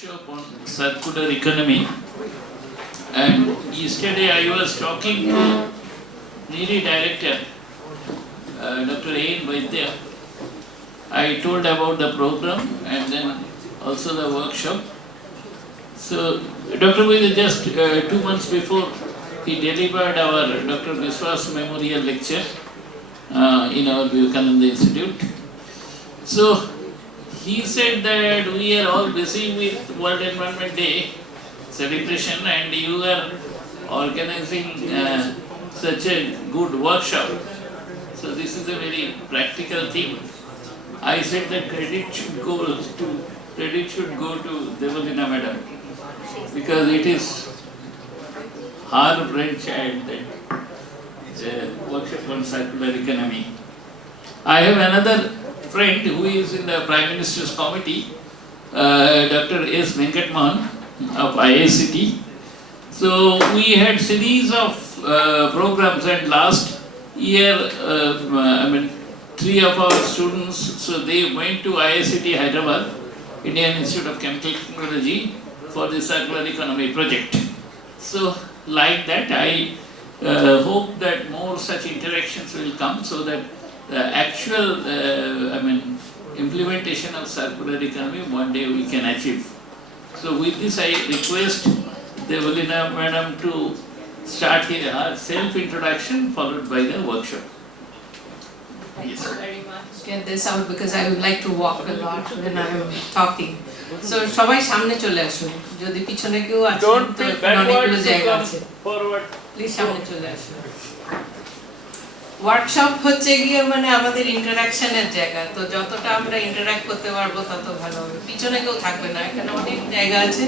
workshop on circular economy, and yesterday I was talking to NIRI director, Dr. A. Vaidya. I told about the program and then also the workshop. So Dr. Vaidya just 2 months before he delivered our Dr. Biswas Memorial Lecture in our Vivekananda Institute. So he said that we are all busy with World Environment Day celebration and you are organizing such a good workshop. So this is a very practical thing. I said that credit should go to Devalina Madam because it is her brainchild, that workshop on circular economy. I have another friend who is in the Prime Minister's committee, Dr. S. Venkatman of IICT. So we had series of programs, and last year, 3 of our students, so they went to IICT Hyderabad, Indian Institute of Chemical Technology, for the circular economy project. So like that, I hope that more such interactions will come so that the actual implementation of circular economy one day we can achieve. So with this I request Devalina Madam to start her self-introduction followed by the workshop. Thank you very much. Get this out because I would like to walk a lot when I am talking. So সবাই সামনে চলে আসুন, যদি পিছনে কেউ আছে তো অনেকগুলো জায়গা আছে, প্লিজ সামনে চলে আসুন। ওয়ার্কশপ হচ্ছে গিয়ে মানে আমাদের ইন্টারাকশনের জায়গা, তো যতটা আমরা ইন্টারাক্ট করতে পারবো তত ভালো হবে। পিছনে কেউ থাকবে না, এখানে অনেক জায়গা আছে।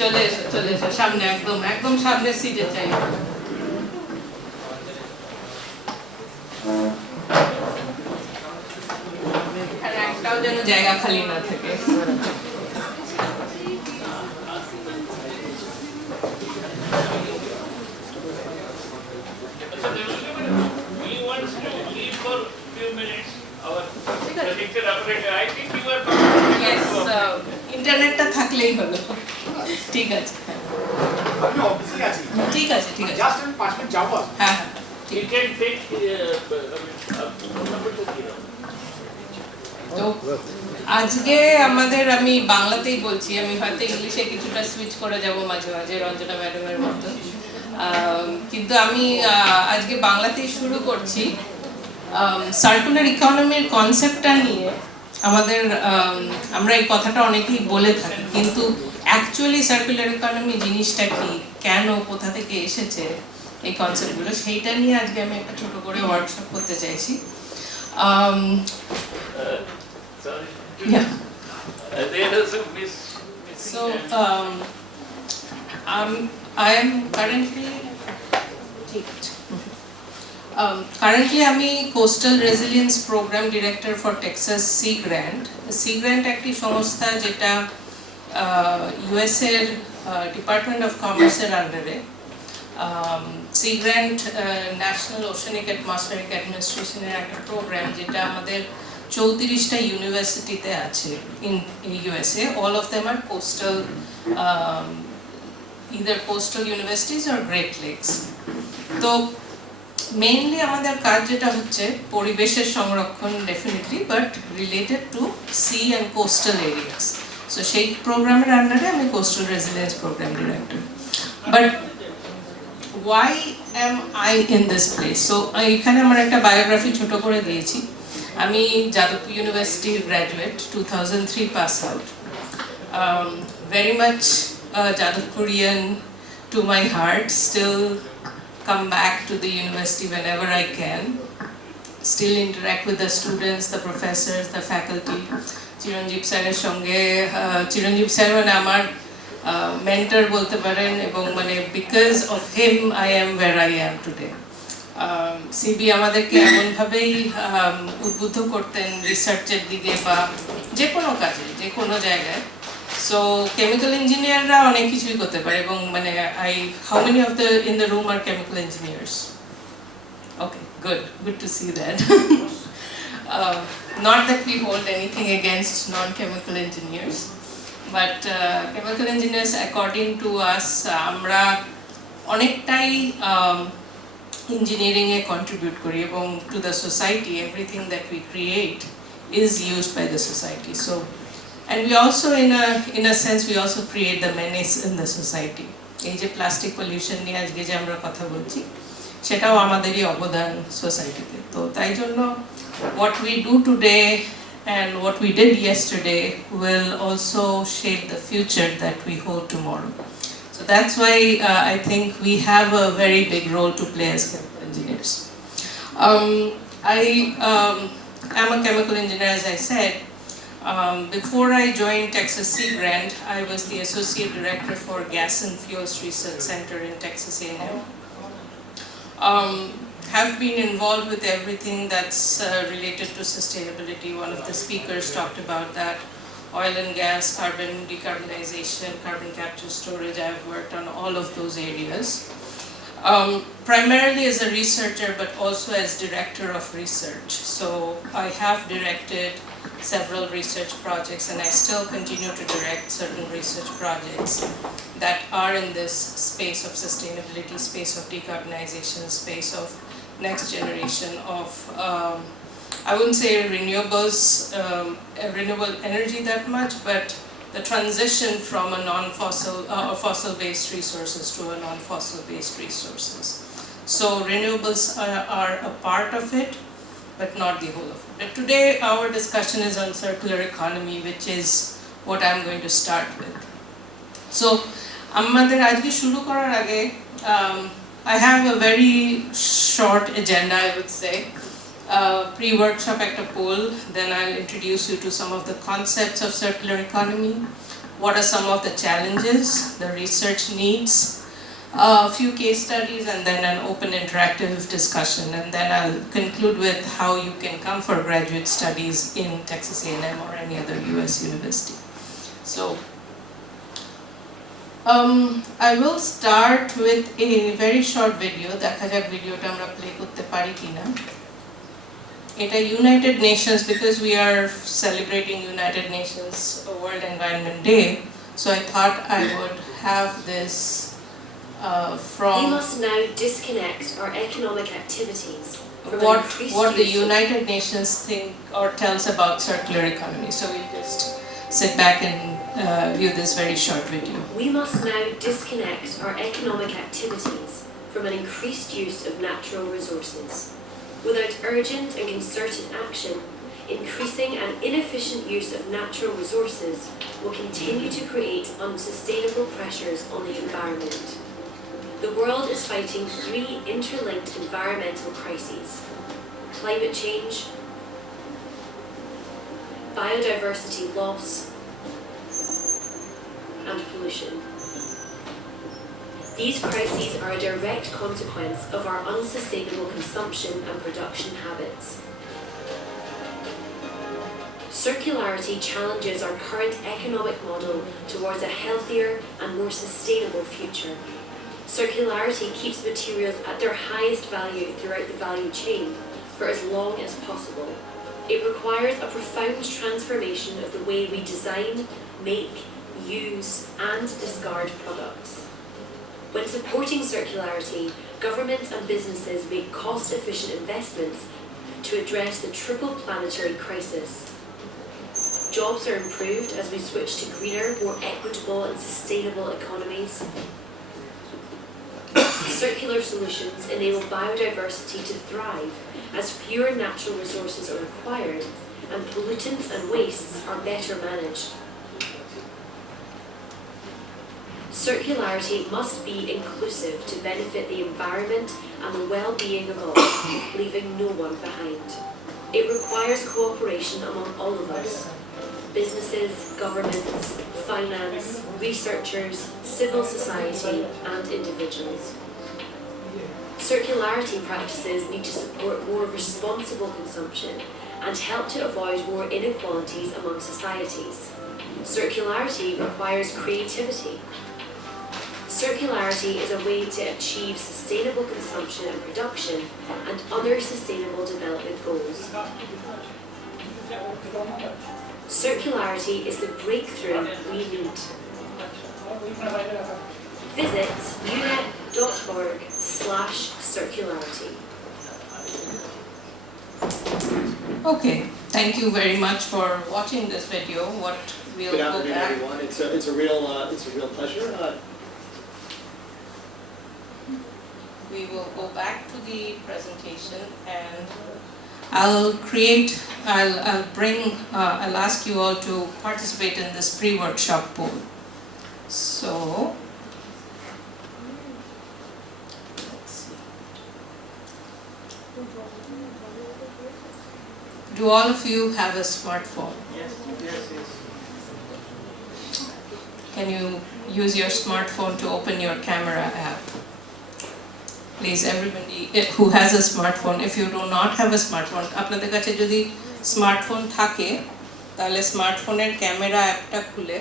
চলে এসো সামনে, একদম সামনে সিটে চাই। এখানে একটাও যেন জায়গা খালি না থাকে। ইন্টারনেটটা থাকলেই হলো। ঠিক আছে, আমি অফিসে আছি। ঠিক আছে জাস্ট আমি 5 মিনিট যাব। হ্যাঁ তো আজকে আমাদের, আমি বাংলাতেই বলছি, আমি হয়তো ইংলিশে কিছুটা সুইচ করে যাব মাঝে মাঝে রঞ্জনা ম্যাডামের মতো, কিন্তু আমি আজকে বাংলাতেই শুরু করছি। সার্কুলার ইকোনমির কনসেপ্টটা নিয়ে আমাদের, আমরা এই কথাটা অনেকেই বলে থাকি, কিন্তু অ্যাকচুয়ালি সার্কুলার ইকোনমি জিনিসটা কি, কেন, কোথা থেকে এসেছে এই কনসেপ্টগুলো, সেইটা নিয়ে আজকে আমি একটা ছোট করে ওয়ার্কশপ করতে চাইছি। So I am currently আমি coastal resilience programme director for Texas Sea Grant. Sea Grant একটি সংস্থা যেটা ইউএস এর ডিপার্টমেন্ট অফ কমার্সের আন্ডারে। Sea Grant national oceanic atmospheric অ্যাডমিনিস্ট্রেশনের একটা প্রোগ্রাম, যেটা আমাদের 34টা ইউনিভার্সিটিতে আছে in USA. All of them are coastal, either coastal universities or Great Lakes. তো মেইনলি আমাদের কাজ যেটা হচ্ছে পরিবেশের সংরক্ষণ, definitely, but related to sea and coastal areas. So সেই প্রোগ্রামের আন্ডারে আমি coastal resilience programme director. But why am I in this place? So এখানে আমার একটা বায়োগ্রাফি ছোট করে দিয়েছি। আমি যাদবপুর ইউনিভার্সিটির graduate, 2003 pass out. Very much Jadavpurian to my heart, still come back to the university whenever I can, still interact with the students, the professors, the faculty. Chiranjeev sir-এর সঙ্গে, Chiranjeev sir মানে আমার mentor বলতে পারেন, এবং মানে because of him I am where I am today. CB আমাদেরকে এমনভাবেই উদ্বুদ্ধ করতেন রিসার্চের দিকে বা যে কোনো কাজে, যে কোনো জায়গায়। সো কেমিক্যাল ইঞ্জিনিয়াররা অনেক কিছুই করতে পারে, এবং মানে how many of the in the room are chemical engineers? Okay, good to see that. Not that we hold anything against non-chemical engineers, But chemical engineers, according to us, আমরা অনেকটাই engineering এ contribute করি এবং to the society, everything that we create is used by the society. So, and we also, in a sense, we also create the menace in the society. এই যে plastic pollution নিয়ে আজকে যে আমরা কথা বলছি, সেটাও আমাদেরই অবদান সোসাইটিতে। তো তাই জন্য what we do today and what we did yesterday will also shape the future that we hold tomorrow. So that's why I think we have a very big role to play as chemical engineers. I am a chemical engineer, as I said. Before I joined Texas Sea Grant, I was the Associate Director for Gas and Fuels Research Center in Texas A&M. Have been involved with everything that's related to sustainability. One of the speakers talked about that. Oil and gas, carbon decarbonization, carbon capture storage. I've worked on all of those areas. Primarily as a researcher, but also as director of research. So I have directed several research projects, and I still continue to direct certain research projects that are in this space of sustainability, space of decarbonization, space of next generation of, I wouldn't say renewables, renewable energy that much, but the transition from a non-fossil, fossil-based resources to a non-fossil-based resources. So renewables are a part of it, but not the whole of it. But today our discussion is on circular economy, which is what I'm going to start with. So, আমাদের আজকে শুরু করার আগে I have a very short agenda, I would say. Pre-workshop একটা poll, then I'll introduce you to some of the concepts of circular economy. What are some of the challenges, the research needs, a few case studies, and then an open interactive discussion. And then I'll conclude with how you can come for graduate studies in Texas A&M or any other US university. So, I will start with a very short video. দেখা যাক ভিডিওটা আমরা play করতে পারি কিনা। এটা United Nations, because we are celebrating United Nations World Environment Day, so I thought I would have this from We must now disconnect our economic activities from what increased the use of- United Nations think or tells about circular economy. So we'll just sit back and view this very short video. We must now disconnect our economic activities from an increased use of natural resources. Without urgent and concerted action, increasing and inefficient use of natural resources will continue to create unsustainable pressures on the environment. The world is fighting three interlinked environmental crises: climate change, biodiversity loss, and pollution. These crises are a direct consequence of our unsustainable consumption and production habits. Circularity challenges our current economic model towards a healthier and more sustainable future. Circularity keeps materials at their highest value throughout the value chain for as long as possible. It requires a profound transformation of the way we design, make, use, and discard products. When supporting circularity, governments and businesses make cost-efficient investments to address the triple planetary crisis. Jobs are improved as we switch to greener, more equitable and sustainable economies. Circular solutions enable biodiversity to thrive as fewer natural resources are required and pollutants and wastes are better managed. Circularity must be inclusive to benefit the environment and the well-being of all, leaving no one behind. It requires cooperation among all of us: businesses, governments, finance, researchers, civil society, and individuals. Circularity practices need to support more responsible consumption and help to avoid more inequalities among societies. Circularity requires creativity. Circularity is a way to achieve sustainable consumption and production and other sustainable development goals. Circularity is the breakthrough we need. Visit unet.org/circularity. Okay, thank you very much for watching this video. What we'll Good go afternoon, back. everyone. It's a real pleasure. We will go back to the presentation and I'll ask you all to participate in this pre-workshop poll. So, let's see. Do all of you have a smartphone? Yes. Can you use your smartphone to open your camera app? Please, everybody who has a smartphone, if you do not have a smartphone, আপনাদের কাছে যদি smartphone থাকে তাহলে স্মার্টফোনের camera অ্যাপটা খুলে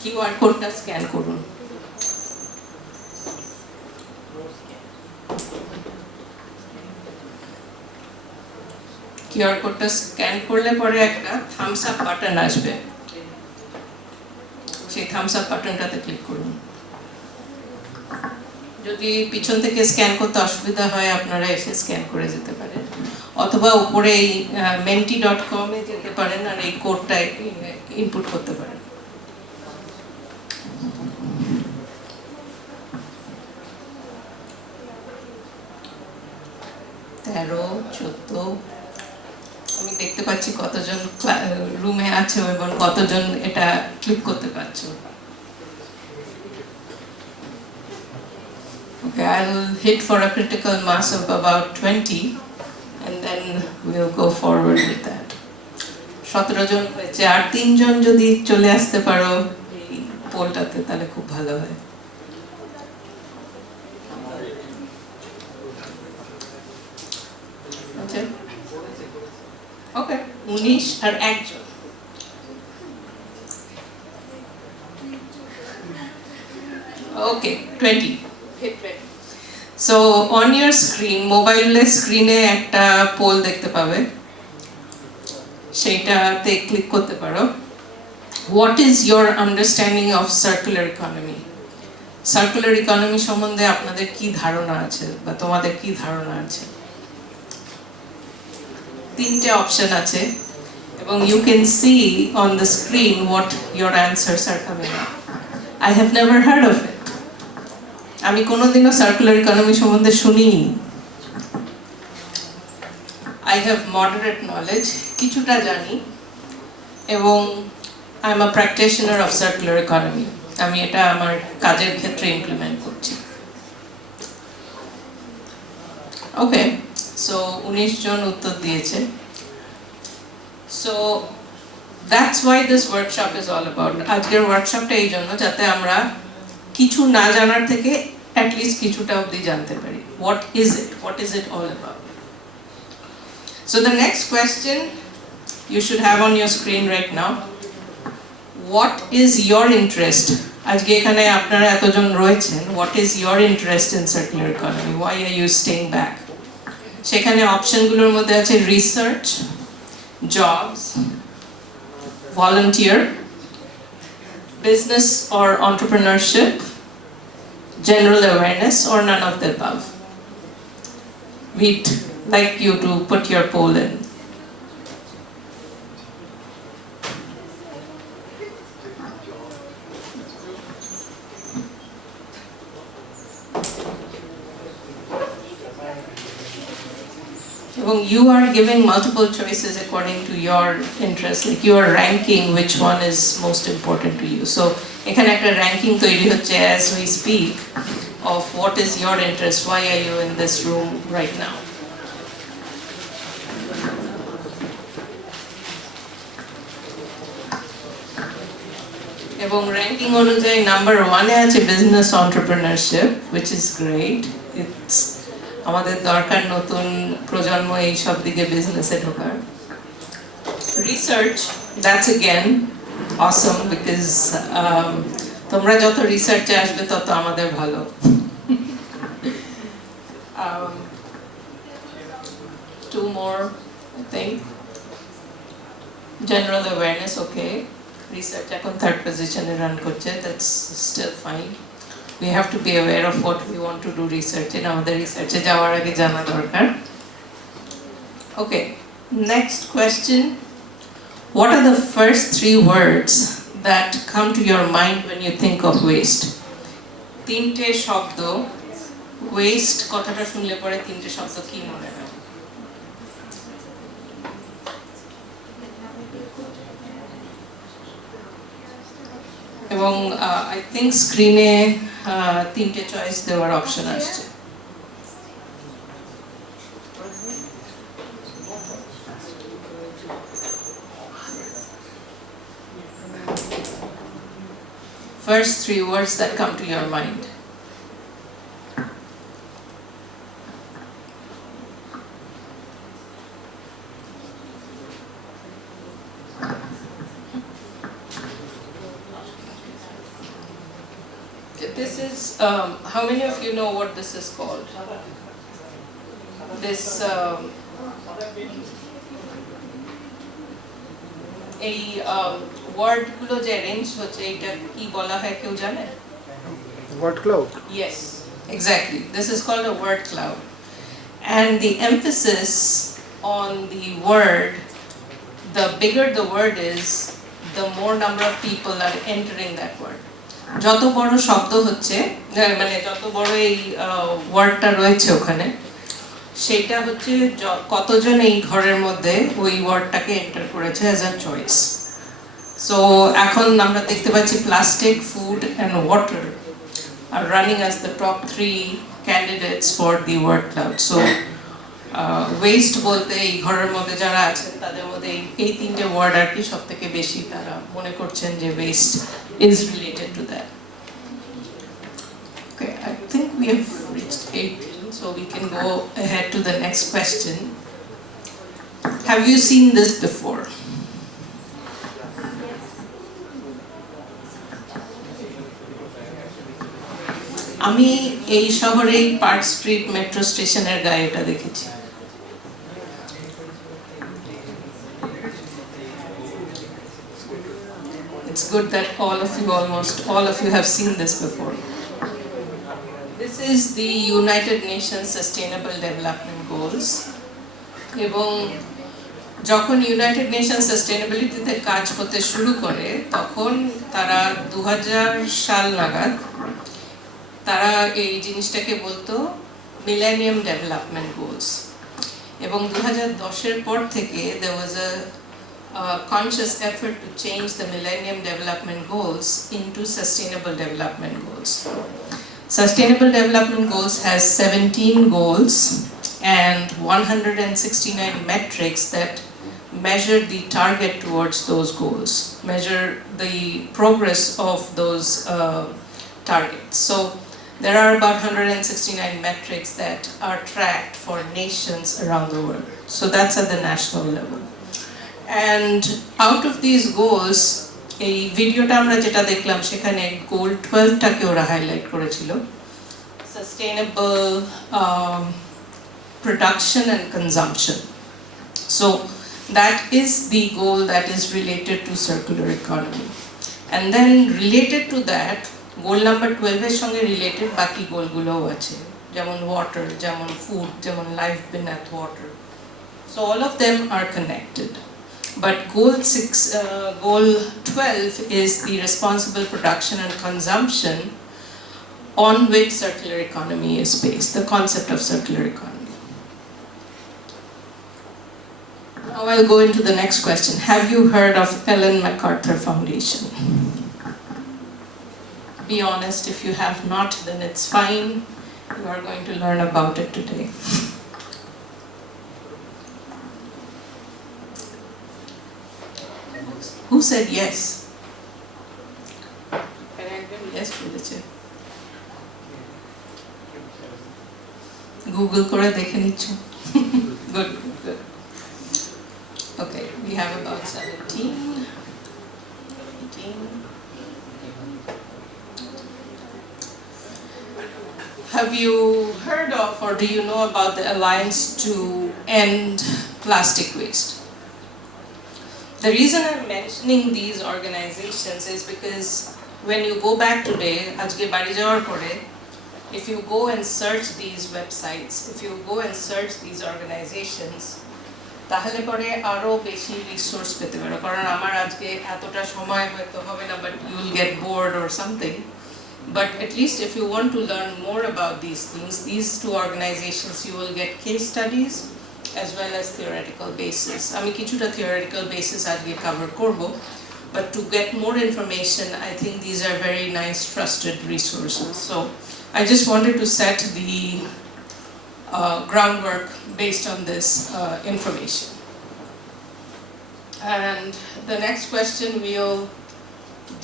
QR কোডটা scan করুন। কিউআর কোডটা স্ক্যান করলে পরে একটা থামস আপ বাটন আসবে, সেই থামস আপ বাটনটাতে ক্লিক করুন। যদি পিছন থেকে স্ক্যান করতে অসুবিধা হয় আপনারা এসে স্ক্যান করে যেতে পারেন, অথবা উপরে এই menti.com এ যেতে পারেন আর এই কোডটা ইনপুট করতে পারেন। তেরো, 14, আমি দেখতে পাচ্ছি কতজন রুমে আছে এবং কতজন এটা ক্লিক করতে পারছো। Okay, I will hit for a critical mass of about 20 and then we'll go forward with that. 17 জন হয়েছে, আর 3 জন যদি চলে আসতে পারো এই পোলটাতে তাহলে খুব ভালো হয়। আচ্ছা, ওকে, 19 আর 1 জন। Okay, 20. So on your screen, mobile screen এ একটা পোল দেখতে পাবে, সেইটাতে ক্লিক করতে পারো। What is your understanding of circular economy? Circular economy সম্বন্ধে আপনাদের কি ধারণা আছে বা তোমাদের কি ধারণা আছে? 3টে অপশন আছে এবং you can see on the screen what your answers are coming up. I have never heard of it. আমি কোনোদিনও সার্কুলার ইকোনমি সম্বন্ধে শুনিনি। I have moderate knowledge, কিছুটা জানি, এবং I am a practitioner of circular economy. আমি এটা আমার কাজের ক্ষেত্রে ইমপ্লিমেন্ট করছি। ওকে, সো 19 জন উত্তর দিয়েছে। So that's why this workshop is all about. আজকের ওয়ার্কশপটা এই জন্য যাতে আমরা কিছু না জানার থেকে at least কিছুটা অবধি জানতে পারি। What is it all about? So the next question you should have on your screen right now, what is your interest? আজকে এখানে আপনারা এতজন রয়েছেন, what is your interest in circular economy? Why are you staying back? সেখানে অপশনগুলোর মধ্যে আছে research, jobs, volunteer, business or entrepreneurship, general awareness, or none of the above. We'd like you to put your poll in. You are giving multiple choices according to your interest, like you are ranking which one is most important to you. So এখানে একটা ranking তৈরি হচ্ছে as we speak of what is your interest, why are you in this room right now. এবং ranking অনুযায়ী number 1 এ আছে business entrepreneurship, which is great. It's আমাদের দরকার নতুন প্রজন্ম এই সব দিকে বিজনেসে ঢোকার। Research, that's again awesome because তোমরা যত রিসার্চে আসবে তত আমাদের ভালো। Two more, I think. General awareness, okay. Research এখন third position এ run করছে, that's still fine. We have to be aware of what we want to do research in. আমাদের research এ যাওয়ার আগে জানা দরকার. Okay, next question. What are the first 3 words that come to your mind when you think of waste? তিনটে শব্দ, waste কথাটা শুনলে পরে তিনটে শব্দ কি মনে হয়? এবং আই থিঙ্ক স্ক্রিনে তিনটে চয়েস দেওয়ার অপশন আসছে. First 3 words that come to your mind. This is, how many of you know what this is called? This, এই ওয়ার্ড গুলো যে অ্যারেঞ্জ হচ্ছে এটা কি বলা হয় কেউ জানে? Word cloud. Yes, exactly. This is called a word cloud. And the emphasis on the word, the bigger the word is, the more number of people are entering that word. যত বড় শব্দ হচ্ছে, মানে যত বড় এই ওয়ার্ডটা রয়েছে ওখানে, সেটা হচ্ছে কতজন এই ঘরের মধ্যে ওই ওয়ার্ডটাকে এন্টার করেছে অ্যাজ আ চয়েস. সো এখন আমরা দেখতে পাচ্ছি প্লাস্টিক, ফুড অ্যান্ড ওয়াটার আর running as the top 3 candidates for the word cloud. So waste বলতে এই ঘরের মধ্যে যারা আছেন তাদের মধ্যে এই তিনটে ওয়ার্ড আর কি সব থেকে বেশি তারা মনে করছেন যে West is related to that. Okay, I think we have reached 18, so we can go ahead to the next question. Have you seen this before? আমি এই শহরে পার্ক স্ট্রিট মেট্রো স্টেশনের গায়ে এটা দেখেছি. It's good that almost all of you have seen this before. This is the United Nations Sustainable Development Goals. এবং যখন United nation সাস্টেইনেবিলিটিতে কাজ করতে শুরু করে তখন তারা 2000 সাল নাগাদ তারা এই জিনিসটাকে বলতো মিলেনিয়াম ডেভেলপমেন্ট গোলস. এবং 2010-এর পর থেকে there was a conscious effort to change the Millennium Development Goals into Sustainable Development Goals. Sustainable Development Goals has 17 goals and 169 metrics that measure the target towards those goals, measure the progress of those targets. So there are about 169 metrics that are tracked for nations around the world. So that's at the national level. And out of these goals, এই ভিডিওটা আমরা যেটা দেখলাম সেখানে গোল 12টাকে ওরা highlight করেছিল. Sustainable production and consumption. So that is the goal that is related to circular economy. And then related to that, goal number 12 এর সঙ্গে related বাকি গোলগুলোও আছে, যেমন water, যেমন food, যেমন life beneath water. So all of them are connected. But goal 12 is the responsible production and consumption on which circular economy is based, the concept of circular economy. Now I'll go into the next question. Have you heard of Ellen MacArthur Foundation? Be honest, if you have not, then it's fine. You are going to learn about it today. Who said yes? Can I get yes for the chair? Google করে দেখে নিচ্ছ. Good, good. Okay, we have about 17, 18. Have you heard of or do you know about the Alliance to End plastic waste. The reason I'm mentioning these organizations is because when you go back today, আজকে বাড়ি যাওয়ার পরে, if you go and search these websites, if you go and search these organizations, তাহলে পরে আরো বেশি resource পেতে পারো, কারণ আমার আজকে এতটা সময় হয়তো হবে না, but you will get bored or something. But at least if you want to learn more about these things, these two organizations, you will get case studies as well as theoretical basis. আমি কিছুটা theoretical basis আজকে cover করব, but to get more information, I think these are very nice trusted resources. So I just wanted to set the groundwork based on this information. And the next question we'll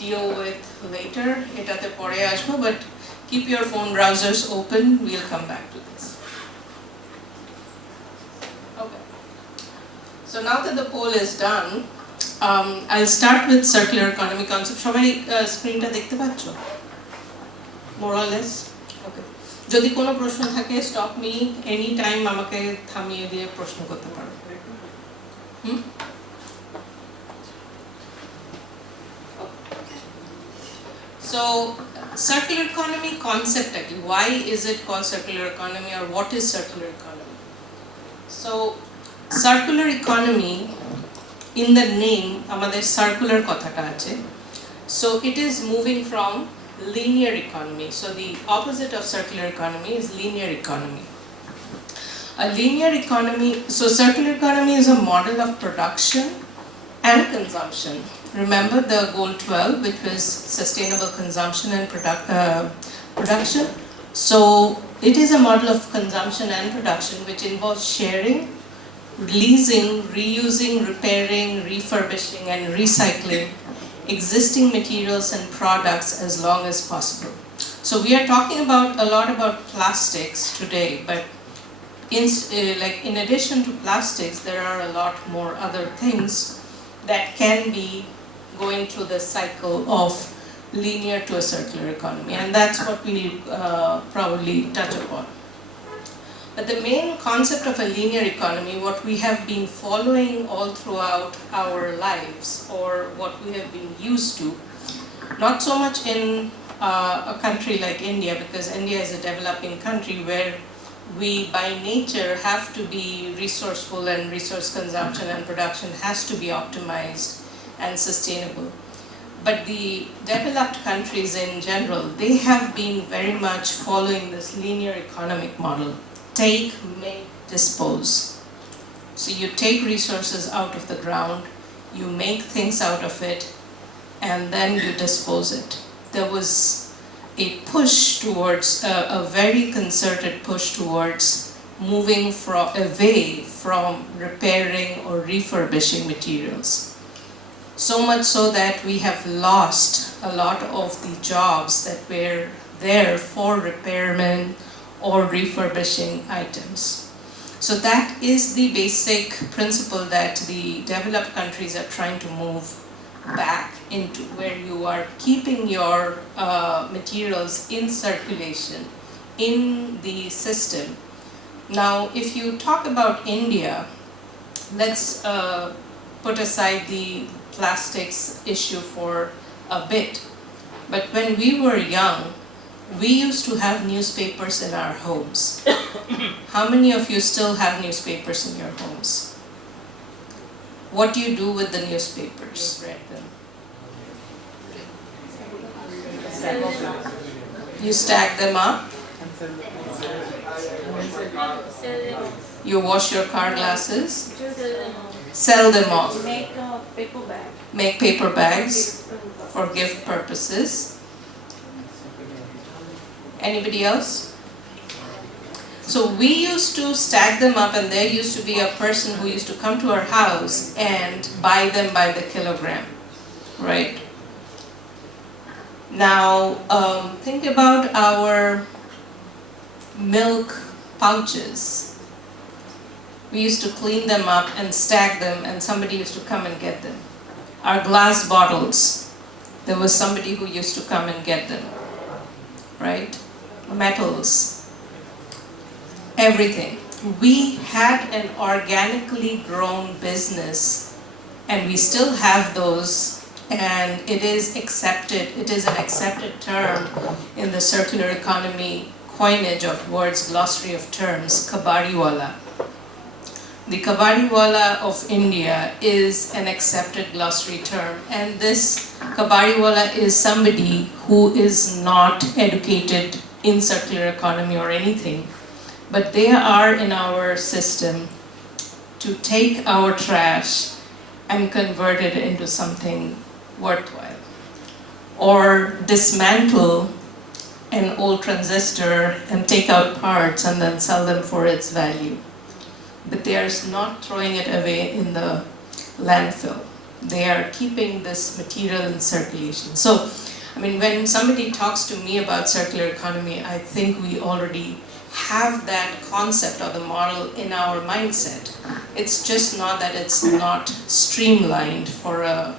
deal with later, etate pore asbo, but keep your phone browsers open, we'll come back to this. Okay. So now that the poll is done, I'll start with circular economy concept. Shobai screen ta dekhte paccho? More or less? Okay. যদি কোনো প্রশ্ন থাকে, stop me any time, আমাকে থামিয়ে দিয়ে প্রশ্ন করতে পারো। So circular economy concept টা কি? Why is it called circular economy, or what is circular economy? So circular economy, in the name আমাদের circular কথাটা আছে, so it is moving from linear economy. So the opposite of circular economy is linear economy. A linear economy, so circular economy is a model of production and consumption. Remember the goal 12, which was sustainable consumption and production. So it is a model of consumption and production which involves sharing, leasing, reusing, repairing, refurbishing and recycling existing materials and products as long as possible. So we are talking about a lot about plastics today, but in addition to plastics, there are a lot more other things that can be going through the cycle of linear to a circular economy, and that's what we probably touch upon. But the main concept of a linear economy, what we have been following all throughout our lives, or what we have been used to, not so much in a country like India, because India is a developing country where we by nature have to be resourceful, and resource consumption and production has to be optimized and sustainable. But the developed countries in general, they have been very much following this linear economic model. Take, make, dispose. So you take resources out of the ground, you make things out of it, and then you dispose it. There was a push towards, a very concerted push towards moving away from repairing or refurbishing materials. So much so that we have lost a lot of the jobs that were there for repairmen or refurbishing items. So that is the basic principle that the developed countries are trying to move back into, where you are keeping your materials in circulation in the system. Now, if you talk about India, let's put aside the plastics issue for a bit. But when we were young, we used to have newspapers in our homes. How many of you still have newspapers in your homes? What do you do with the newspapers? Read them. You stack them up. You wash your car glasses. Sell them off. Make paper bag. Make paper bags for gift purposes. Anybody else? So we used to stack them up, and there used to be a person who used to come to our house and buy them by the kilogram, right? Now, think about our milk pouches. We used to clean them up and stack them, and somebody used to come and get them. Our glass bottles, there was somebody who used to come and get them, right? Metals, everything. we had an organically grown business, and we still have those, and it is an accepted term in the circular economy coinage of words, glossary of terms, kabadiwala. The kabadiwala of India is an accepted glossary term, and this kabadiwala is somebody who is not educated in circular economy or anything, but they are in our system to take our trash and convert it into something worthwhile, or dismantle an old transistor and take out parts and then sell them for its value. But they are not throwing it away in the landfill. They are keeping this material in circulation. So, I mean, when somebody talks to me about circular economy, I think we already have that concept or the model in our mindset. It's just not that it's not streamlined for a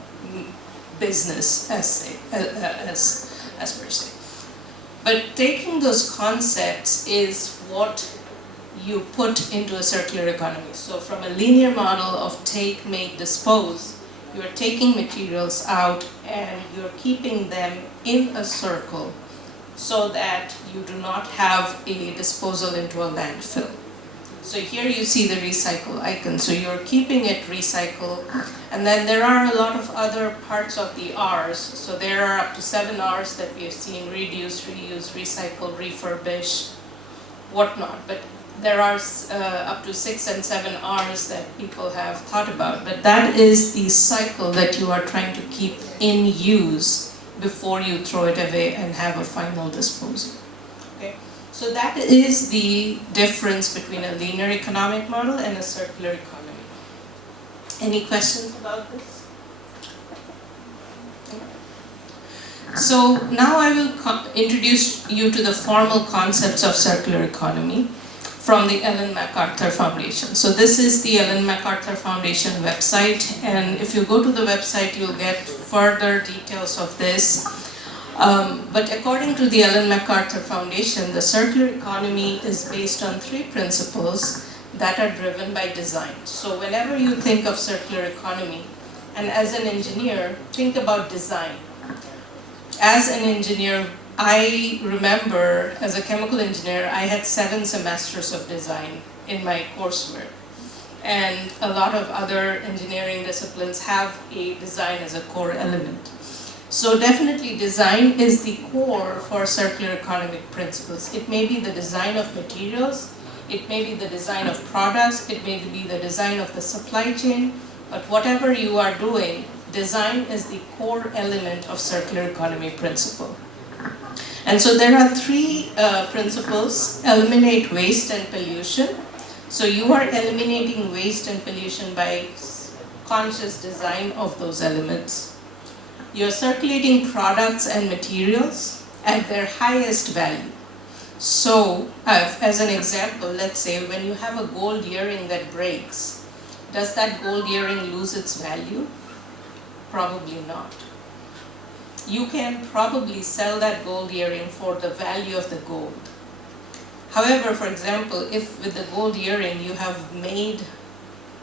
business as per se. But taking those concepts is what you put into a circular economy. So from a linear model of take, make, dispose, you're taking materials out and you're keeping them in a circle so that you do not have a disposal into a landfill. So here you see the recycle icon. So you're keeping it recycle, and then there are a lot of other parts of the R's. So there are up to 7 R's that we have seen: reduce, reuse, recycle, refurbish, whatnot. But there are up to 6 and 7 R's that people have thought about. But that is the cycle that you are trying to keep in use before you throw it away and have a final disposal. Okay? So that is the difference between a linear economic model and a circular economy. Any questions about this? So now I will introduce you to the formal concepts of circular economy from the Ellen MacArthur Foundation. So this is the Ellen MacArthur Foundation website, and if you go to the website, you'll get further details of this. But according to the Ellen MacArthur Foundation, the circular economy is based on 3 principles that are driven by design. So whenever you think of circular economy, and as an engineer, think about design. As an engineer, I remember as a chemical engineer, I had 7 semesters of design in my coursework. And a lot of other engineering disciplines have a design as a core element. So definitely design is the core for circular economic principles. It may be the design of materials, it may be the design of products, it may be the design of the supply chain, but whatever you are doing, design is the core element of circular economy principle. And so there are 3 principles: eliminate waste and pollution. So you are eliminating waste and pollution by conscious design of those elements. You're circulating products and materials at their highest value. So, as an example, let's say when you have a gold earring that breaks, does that gold earring lose its value? Probably not. You can probably sell that gold earring for the value of the gold. However, for example, if with the gold earring you have made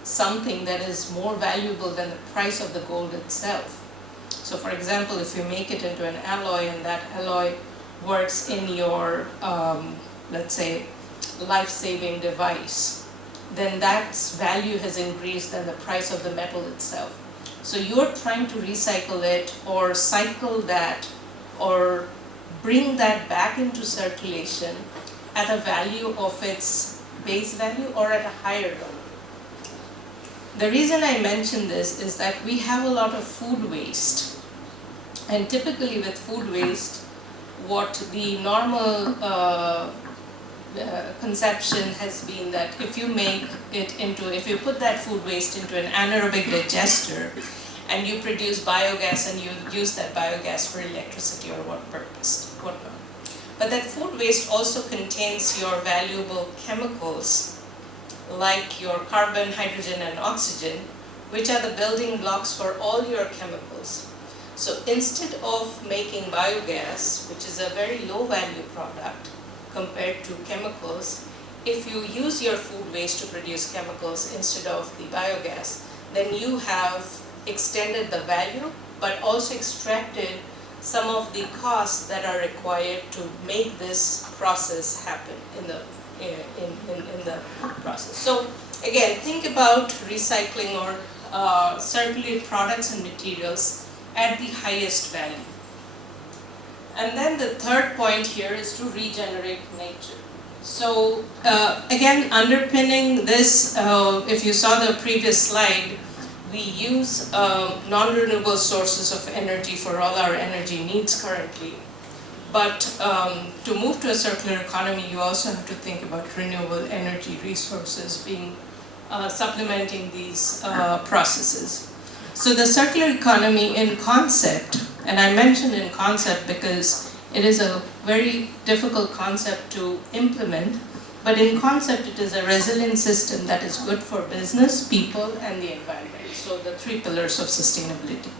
something that is more valuable than the price of the gold itself. So for example, if you make it into an alloy and that alloy works in your, let's say, life-saving device, then that value has increased than the price of the metal itself. So you're trying to recycle it or cycle that or bring that back into circulation at a value of its base value or at a higher value. The reason I mention this is that we have a lot of food waste. And typically with food waste, what the normal conception has been that if you put that food waste into an anaerobic digester and you produce biogas and you use that biogas for electricity or whatnot. But that food waste also contains your valuable chemicals like your carbon, hydrogen, and oxygen, which are the building blocks for all your chemicals. So instead of making biogas, which is a very low value product compared to chemicals, if you use your food waste to produce chemicals instead of the biogas, then you have extended the value, but also extracted some of the costs that are required to make this process happen in the process. So again, think about recycling or circular products and materials at the highest value. And then the third point here is to regenerate nature. So again, underpinning this, if you saw the previous slide, we use non-renewable sources of energy for all our energy needs currently. But to move to a circular economy, you also have to think about renewable energy resources being supplementing these processes. So the circular economy in concept, and I mentioned in concept because it is a very difficult concept to implement, but in concept it is a resilient system that is good for business, people, and the environment. So the three pillars of sustainability.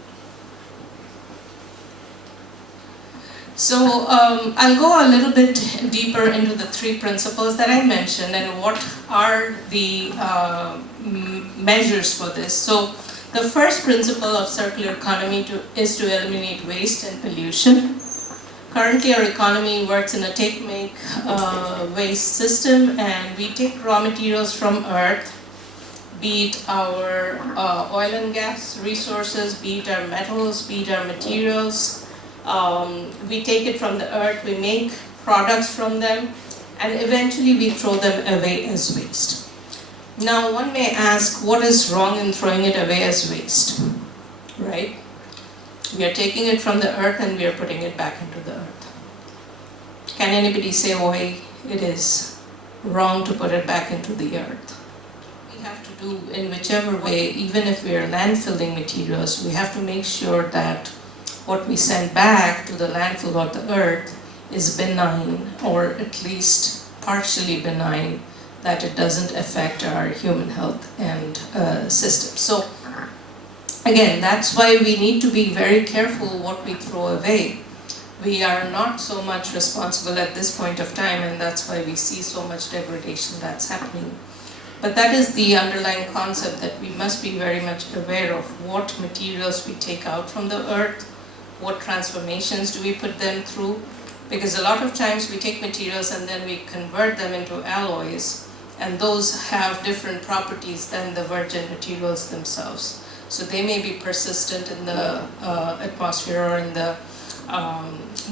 So I'll go a little bit deeper into the three principles that I mentioned and what are the measures for this. So the first principle of circular economy is to eliminate waste and pollution. Currently our economy works in a take-make waste system, and we take raw materials from earth, be it our oil and gas resources, be it our metals, be it our materials. We take it from the earth, we make products from them, and eventually we throw them away as waste. Now one may ask, what is wrong in throwing it away as waste, right? We are taking it from the earth and we are putting it back into the earth. Can anybody say why it is wrong to put it back into the earth? We have to do in whichever way, even if we are landfilling materials, we have to make sure that what we send back to the landfill or the earth is benign, or at least partially benign, that it doesn't affect our human health and system. So again, that's why we need to be very careful what we throw away. We are not so much responsible at this point of time, and that's why we see so much degradation that's happening. But that is the underlying concept, that we must be very much aware of what materials we take out from the earth, what transformations do we put them through, because a lot of times we take materials and then we convert them into alloys, and those have different properties than the virgin materials themselves. So they may be persistent in the atmosphere or in the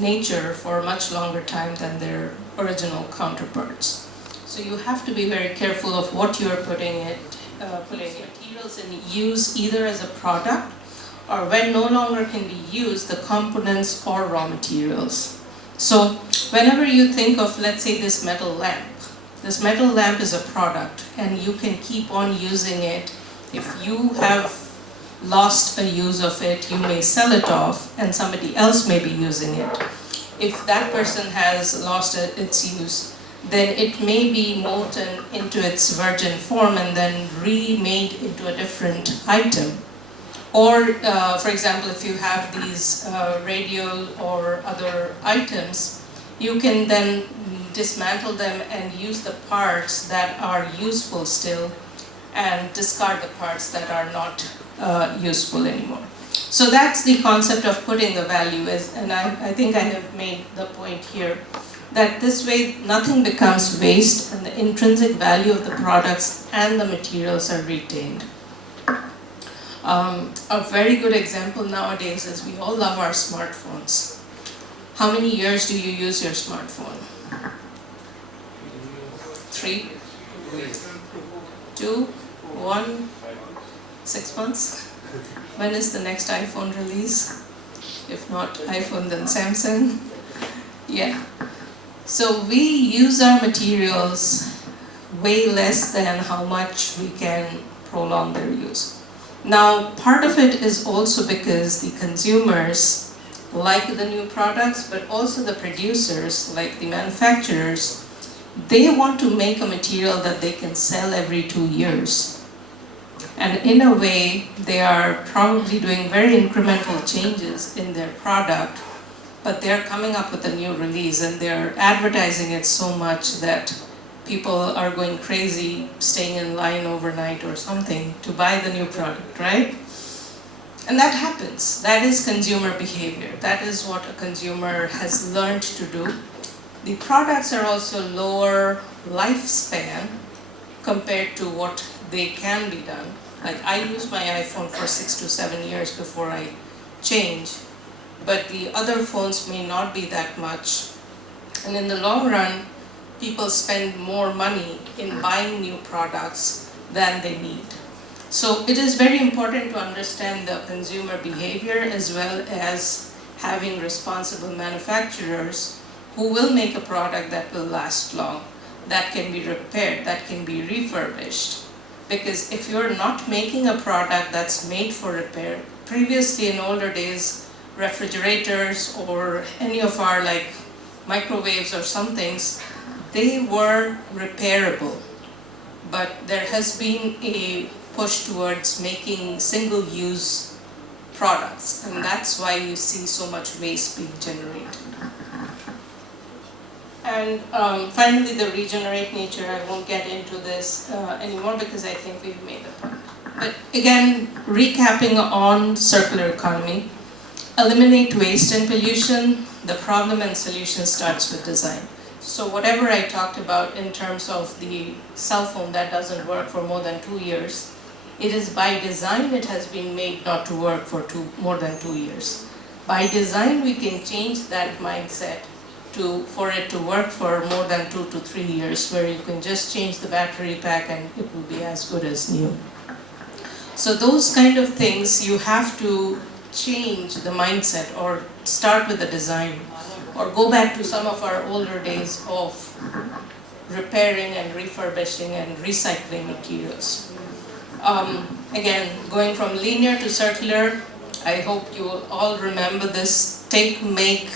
nature for a much longer time than their original counterparts. So you have to be very careful of what you are putting materials in use, either as a product or when no longer can be used, the components or raw materials. So whenever you think of, let's say, this metal lamp is a product and you can keep on using it. If you have lost a use of it, you may sell it off and somebody else may be using it. If that person has lost its use, then it may be molten into its virgin form and then remade into a different item. Or, for example, if you have these radio or other items, you can then dismantle them and use the parts that are useful still and discard the parts that are not useful anymore. So that's the concept of putting the value is, and I think I have made the point here, that this way nothing becomes waste and the intrinsic value of the products and the materials are retained. A very good example nowadays is we all love our smartphones. How many years do you use your smartphone? 3, 2, 1, 6 months? When is the next iPhone release? If not iPhone, then Samsung. Yeah. So we use our materials way less than how much we can prolong their use. Now, part of it is also because the consumers like the new products, but also the producers, like the manufacturers, they want to make a material that they can sell every 2 years. And in a way, they are probably doing very incremental changes in their product, but they're coming up with a new release and they're advertising it so much that people are going crazy, staying in line overnight or something to buy the new product, right? And that happens. That is consumer behavior. That is what a consumer has learned to do. The products are also lower lifespan compared to what they can be done. Like I use my iPhone for 6 to 7 years before I change, but the other phones may not be that much. And in the long run, people spend more money in buying new products than they need. So it is very important to understand the consumer behavior as well as having responsible manufacturers who will make a product that will last long, that can be repaired, that can be refurbished. Because if you're not making a product that's made for repair, previously in older days, refrigerators or any of our like microwaves or some things, they were repairable. But there has been a push towards making single-use products, and that's why you see so much waste being generated. And finally, the regenerate nature. I won't get into this anymore because I think we've made a point. But again, recapping on circular economy, eliminate waste and pollution. The problem and solution starts with design. So whatever I talked about in terms of the cell phone that doesn't work for more than 2 years, it is by design it has been made not to work for more than 2 years. By design we can change that mindset for it to work for more than 2 to 3 years, where you can just change the battery pack and it will be as good as new. So those kind of things, you have to change the mindset or start with the design or go back to some of our older days of repairing and refurbishing and recycling materials. Again, going from linear to circular, I hope you will all remember this: take, make,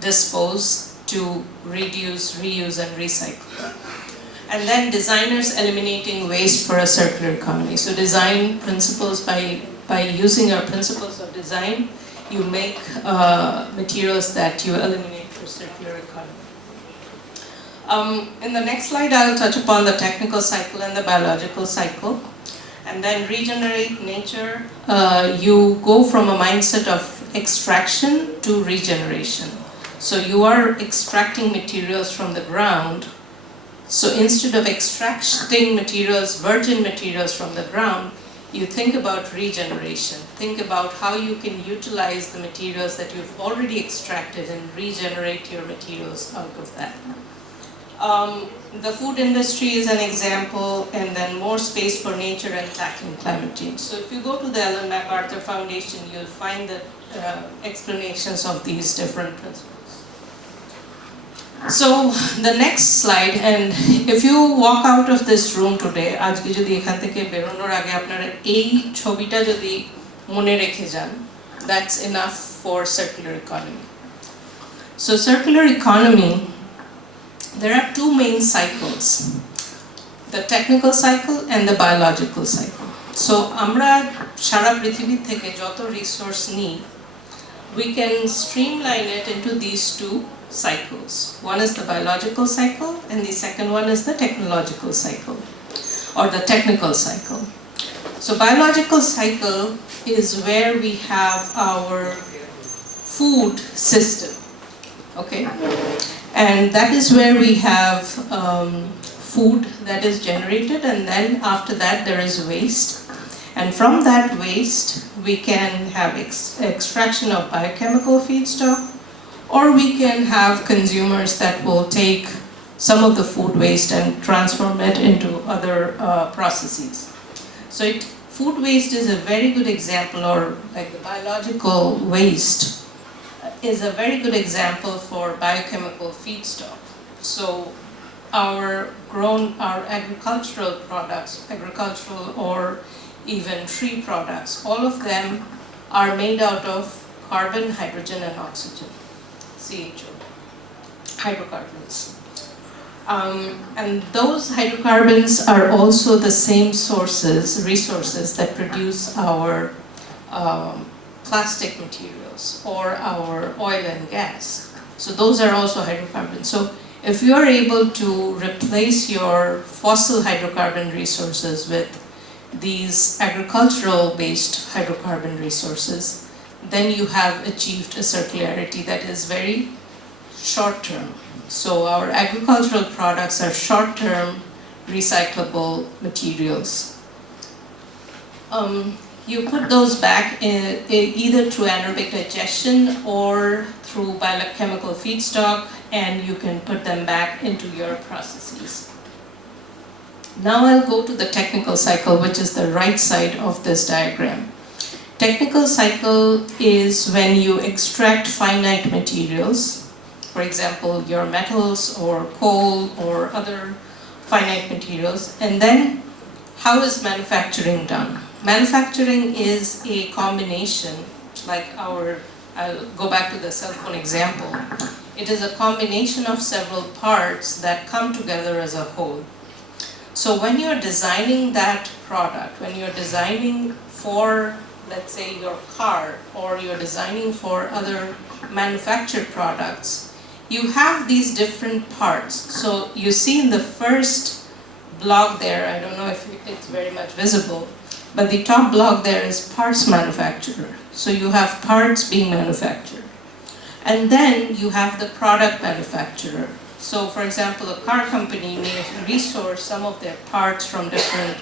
dispose, to reduce, reuse, and recycle. And then designers eliminating waste for a circular economy. So design principles, by using our principles of design, you make materials that you eliminate for circular economy. In the next slide, I'll touch upon the technical cycle and the biological cycle. And then regenerate nature, you go from a mindset of extraction to regeneration. So you are extracting materials from the ground. So instead of extracting materials, virgin materials from the ground, you think about regeneration. Think about how you can utilize the materials that you've already extracted and regenerate your materials out of that. The food industry is an example, and then more space for nature and tackling climate change. So if you go to the Ellen MacArthur Foundation, you'll find the explanations of these different principles. So the next slide, and if you walk out of this room today, আজকে যদি এখান থেকে বেরোনোর আগে আপনারা এই ছবিটা যদি মনে রেখে যান, that's enough for circular economy. So circular economy, there are two main cycles: the technical cycle and the biological cycle. So আমরা সারা পৃথিবী থেকে যত resource নিই, we can streamline it into these two cycles. One is the biological cycle, and the second one is the technological cycle, or the technical cycle. So biological cycle is where we have our food system, okay? And that is where we have food that is generated, and then after that there is waste. And from that waste, we can have extraction of biochemical feedstock, or we can have consumers that will take some of the food waste and transform it into other processes. So food waste is a very good example, or like the biological waste is a very good example for biochemical feedstock. So our agricultural products, or even tree products, all of them are made out of carbon, hydrogen, and oxygen, CHO, hydrocarbons. And those hydrocarbons are also the same resources that produce our plastic materials or our oil and gas. So those are also hydrocarbons. So If you are able to replace your fossil hydrocarbon resources with these agricultural based hydrocarbon resources, then you have achieved a circularity that is very short term. So our agricultural products are short term recyclable materials. You put those back either through anaerobic digestion or through biochemical feedstock, and you can put them back into your processes. Now I'll go to the technical cycle, which is the right side of this diagram. Technical cycle is when you extract finite materials, for example, your metals or coal or other finite materials, and then how is manufacturing done? Manufacturing is a combination, like I'll go back to the cell phone example. It is a combination of several parts that come together as a whole. So when you're designing that product, when you're designing for, let's say, your car, or you're designing for other manufactured products, you have these different parts. So you see in the first block there, I don't know if it's very much visible, but the top block there is parts manufacturer. So you have parts being manufactured. And then you have the product manufacturer. So for example, a car company may resource some of their parts from different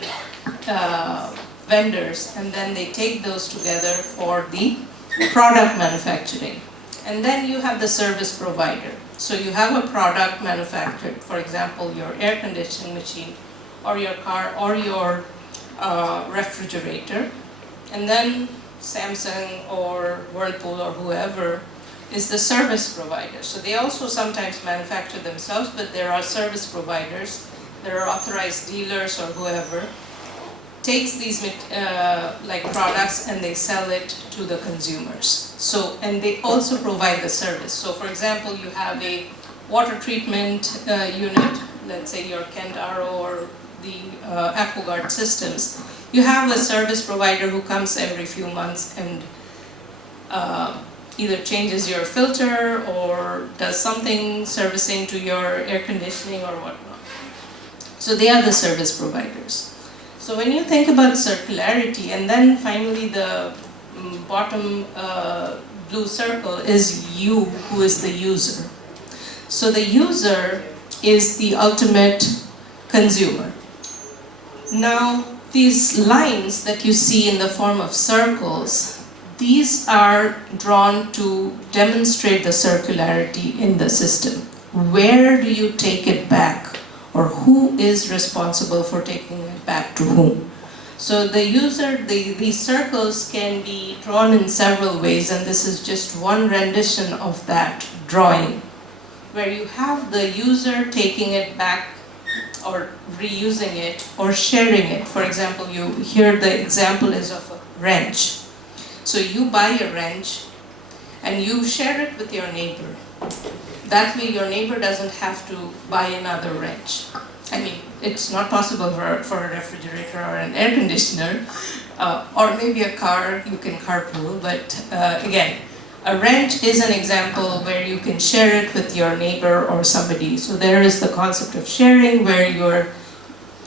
vendors, and then they take those together for the product manufacturing. And then you have the service provider. So you have a product manufactured, for example, your air conditioning machine, or your car, or your refrigerator. And then Samsung or Whirlpool or whoever is the service provider. So they also sometimes manufacture themselves, but there are service providers, there are authorized dealers or whoever takes these like products and they sell it to the consumers. So, and they also provide the service. So for example, you have a water treatment unit, let's say your Kent RO or the AquaGuard systems. You have a service provider who comes every few months and either changes your filter or does something servicing to your air conditioning or whatnot. So they are the service providers. So when you think about circularity, and then finally the bottom blue circle is you, who is the user. So the user is the ultimate consumer. Now, these lines that you see in the form of circles, these are drawn to demonstrate the circularity in the system. Where do you take it back? Or who is responsible for taking it back to whom? So the user, these circles can be drawn in several ways, and this is just one rendition of that drawing, where you have the user taking it back or reusing it or sharing it. For example, here the example is of a wrench. So you buy a wrench and you share it with your neighbor. That way your neighbor doesn't have to buy another wrench. I mean, it's not possible for a refrigerator or an air conditioner, or maybe a car, you can carpool, but again, a wrench is an example where you can share it with your neighbor or somebody. So there is the concept of sharing, where you're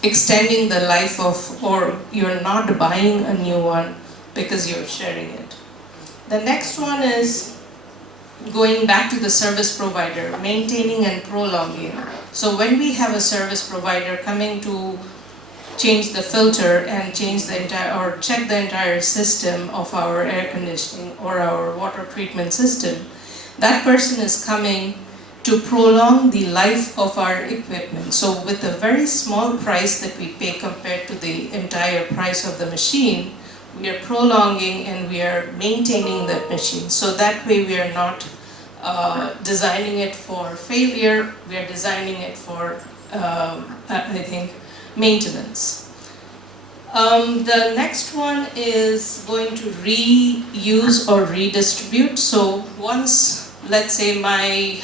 extending the life of, or you're not buying a new one because you're sharing it. The next one is going back to the service provider, maintaining and prolonging. So when we have a service provider coming to change the filter and change the entire, or check the entire system of our air conditioning or our water treatment system, that person is coming to prolong the life of our equipment. So with a very small price that we pay compared to the entire price of the machine, we are prolonging and we are maintaining that machine. So that way we are not designing it for failure, we are designing it for, I think, maintenance. The next one is going to reuse or redistribute. So once, let's say my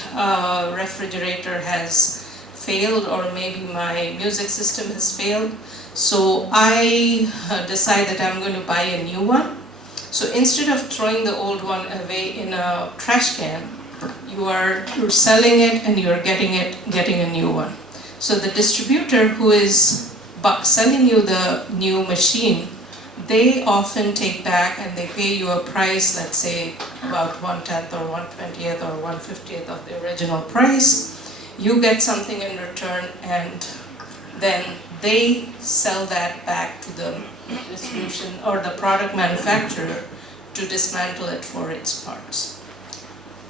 refrigerator has failed, or maybe my music system has failed, so I decide that I'm going to buy a new one. So instead of throwing the old one away in a trash can, you're selling it and you're getting a new one. So the distributor who is selling you the new machine, they often take back and they pay you a price, let's say about 1/10 or 1/20th or 1/50th of the original price. You get something in return, and then they sell that back to the distribution or the product manufacturer to dismantle it for its parts.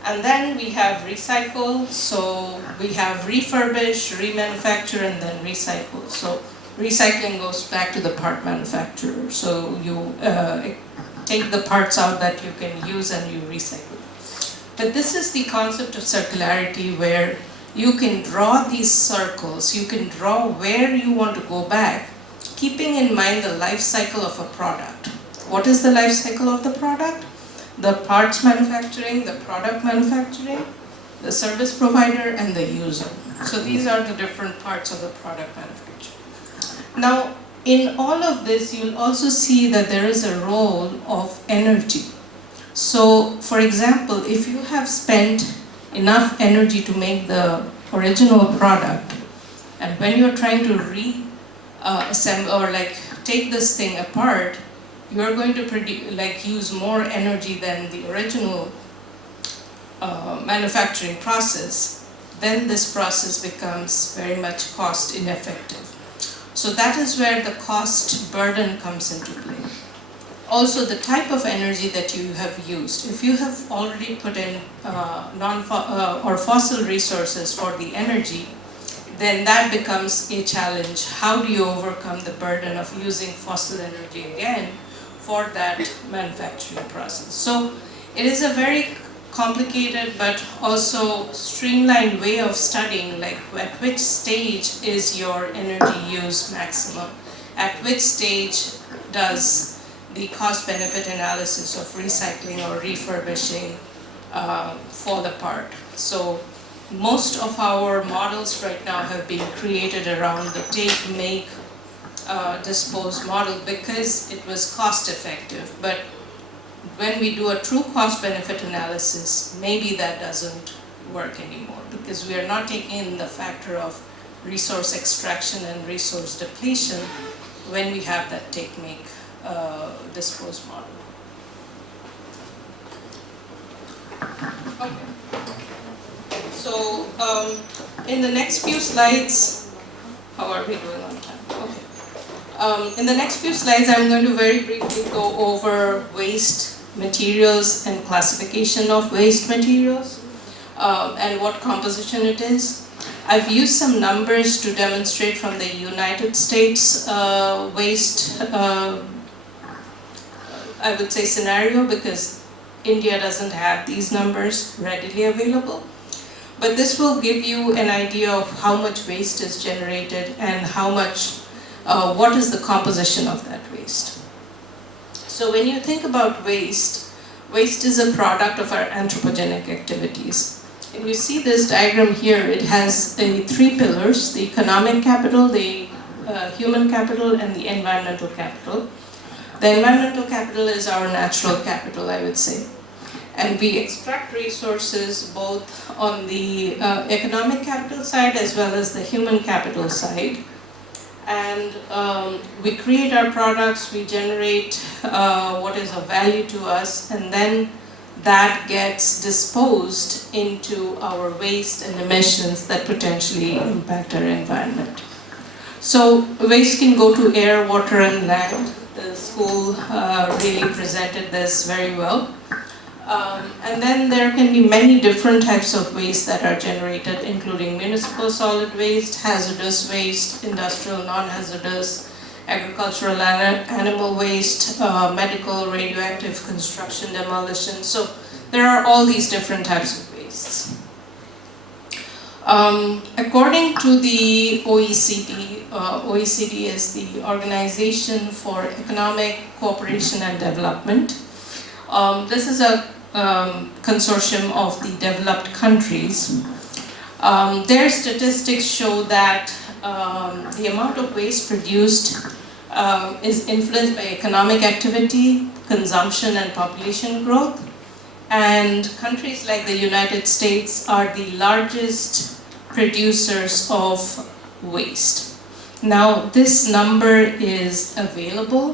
And then we have recycle, so we have refurbish, remanufacture, and then recycle. So recycling goes back to the part manufacturer. So you take the parts out that you can use and you recycle. But this is the concept of circularity, where you can draw these circles, you can draw where you want to go back, keeping in mind the life cycle of a product. What is the life cycle of the product? The parts manufacturing, the product manufacturing, the service provider, and the user. So these are the different parts of the product manufacturing. Now, in all of this, you'll also see that there is a role of energy. So, for example, if you have spent enough energy to make the original product, and when you're trying to assemble or take this thing apart, you're going to use more energy than the original manufacturing process, then this process becomes very much cost ineffective. So that is where the cost burden comes into play. Also, the type of energy that you have used. If you have already put in fossil resources for the energy, then that becomes a challenge. How do you overcome the burden of using fossil energy again for that manufacturing process? So it is a very complicated but also streamlined way of studying, at which stage is your energy use maximum? At which stage does the cost-benefit analysis of recycling or refurbishing fall apart? So most of our models right now have been created around the take, make, dispose model because it was cost effective. But when we do a true cost benefit analysis, maybe that doesn't work anymore, because we are not taking in the factor of resource extraction and resource depletion when we have that take, make, dispose model. Okay. So in the next few slides, how are we doing on time? Okay. In the next few slides, I'm going to very briefly go over waste materials and classification of waste materials and what composition it is. I've used some numbers to demonstrate from the United States waste, I would say, scenario, because India doesn't have these numbers readily available. But this will give you an idea of how much waste is generated and how much what is the composition of that waste. So when you think about waste, waste is a product of our anthropogenic activities. If you see this diagram here, it has the three pillars: the economic capital, the human capital, and the environmental capital. The environmental capital is our natural capital, I would say. And we extract resources both on the economic capital side as well as the human capital side. And we create our products, we generate what is of value to us, and then that gets disposed into our waste and emissions that potentially impact our environment. So waste can go to air, water, and land. The school really presented this very well. And then there can be many different types of waste that are generated, including municipal solid waste, hazardous waste, industrial non-hazardous, agricultural animal waste, medical, radioactive, construction, demolition. So there are all these different types of wastes. According to the OECD, OECD is the Organization for Economic Cooperation and Development. This is a consortium of the developed countries. Their statistics show that the amount of waste produced is influenced by economic activity, consumption, and population growth. And countries like the United States are the largest producers of waste. Now, this number is available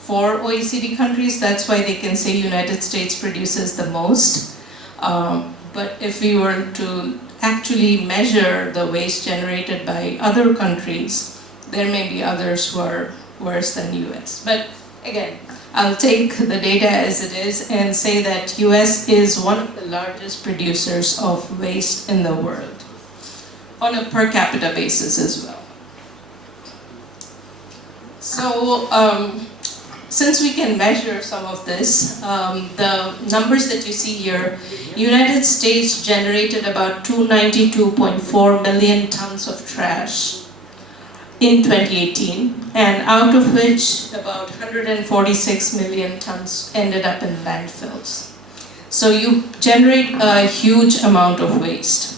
for OECD countries. That's why they can say United States produces the most. But if we were to actually measure the waste generated by other countries, there may be others who are worse than US. But again, I'll take the data as it is and say that US is one of the largest producers of waste in the world on a per capita basis as well. So since we can measure some of this, the numbers that you see here, United States generated about 292.4 million tons of trash in 2018, and out of which about 146 million tons ended up in landfills. So you generate a huge amount of waste.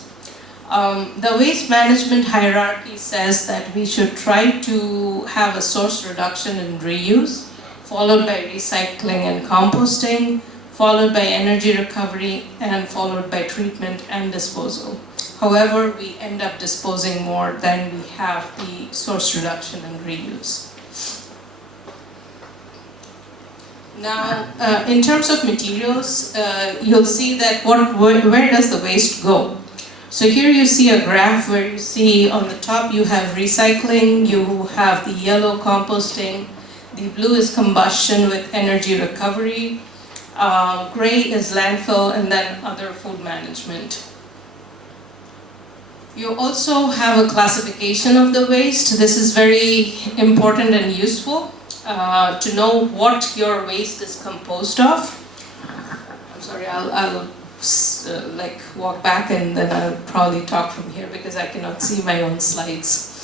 The waste management hierarchy says that we should try to have a source reduction and reuse, followed by recycling and composting, followed by energy recovery, and followed by treatment and disposal. However, we end up disposing more than we have the source reduction and reuse. Now, in terms of materials, you'll see that where does the waste go? So here you see a graph where you see on the top you have recycling, you have the yellow composting, the blue is combustion with energy recovery, gray is landfill, and then other food management. You also have a classification of the waste. This is very important and useful to know what your waste is composed of. I'm sorry, I'll like walk back and then I'll probably talk from here because I cannot see my own slides.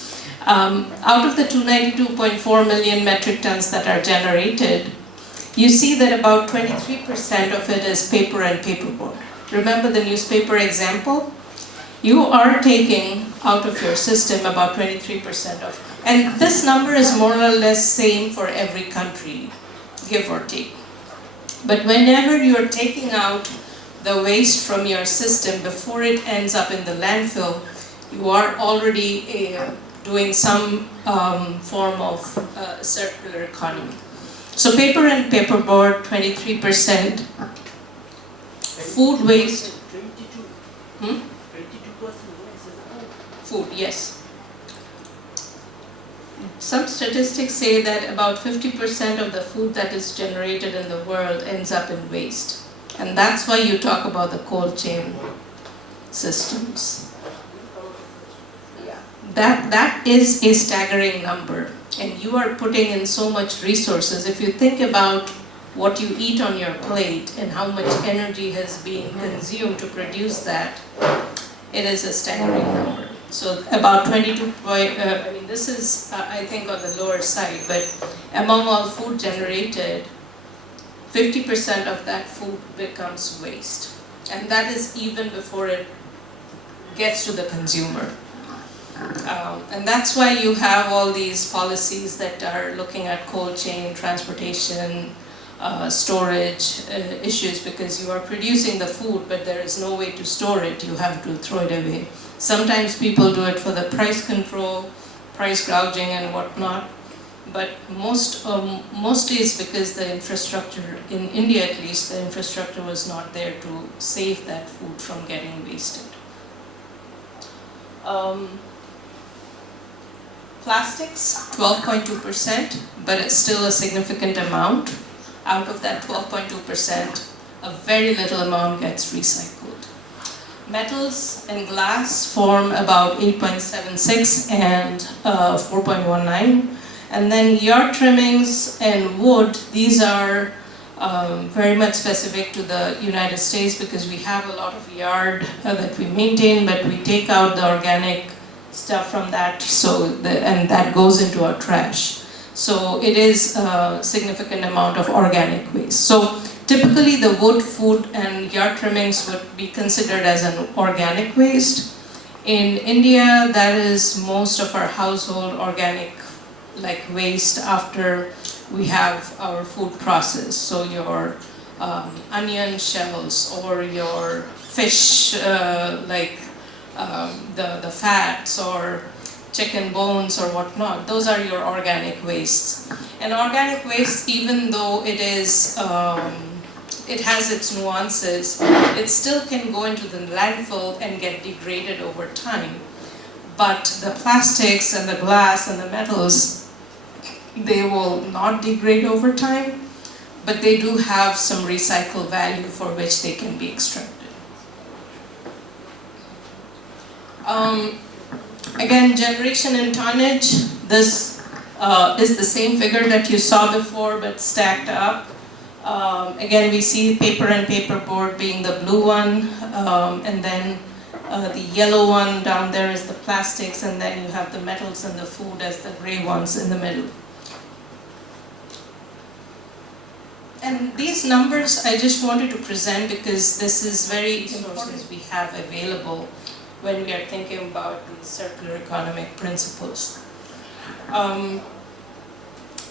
Out of the 292.4 million metric tons that are generated, you see that about 23% of it is paper and paperboard. Remember the newspaper example? You are taking out of your system about 23% of, and this number is more or less same for every country, give or take. But whenever you're taking out the waste from your system before it ends up in the landfill, you are already doing some form of circular economy. So paper and paperboard, 23%. Food waste. 22%. Food, yes. Some statistics say that about 50% of the food that is generated in the world ends up in waste. And that's why you talk about the cold chain systems. Yeah. That is a staggering number. And you are putting in so much resources. If you think about what you eat on your plate and how much energy has been consumed to produce that, it is a staggering number. So about 22, I mean this is I think on the lower side, but among all food generated, 50% of that food becomes waste. And that is even before it gets to the consumer. And that's why you have all these policies that are looking at cold chain, transportation, storage issues, because you are producing the food but there is no way to store it, you have to throw it away. Sometimes people do it for the price control, price gouging and whatnot, but mostly it's because the infrastructure, in India at least, the infrastructure was not there to save that food from getting wasted. Plastics, 12.2%, but it's still a significant amount. Out of that 12.2%, a very little amount gets recycled. Metals and glass form about 8.76 and 4.19. And then yard trimmings and wood, these are very much specific to the United States because we have a lot of yard that we maintain, but we take out the organic stuff from that, and that goes into our trash. So it is a significant amount of organic waste. So typically the wood, food and yard trimmings would be considered as an organic waste. In India, that is most of our household organic waste after we have our food processed. So your onion shells or your fish, the fats or chicken bones or whatnot. Those are your organic wastes. And organic waste, even though it is it has its nuances, it still can go into the landfill and get degraded over time. But the plastics and the glass and the metals, they will not degrade over time, but they do have some recycle value for which they can be extracted. Again, generation and tonnage, this is the same figure that you saw before but stacked up. Again, we see paper and paperboard being the blue one, and then the yellow one down there is the plastics, and then you have the metals and the food as the gray ones in the middle. And these numbers I just wanted to present because this is very important we have available when we are thinking about these circular economic principles.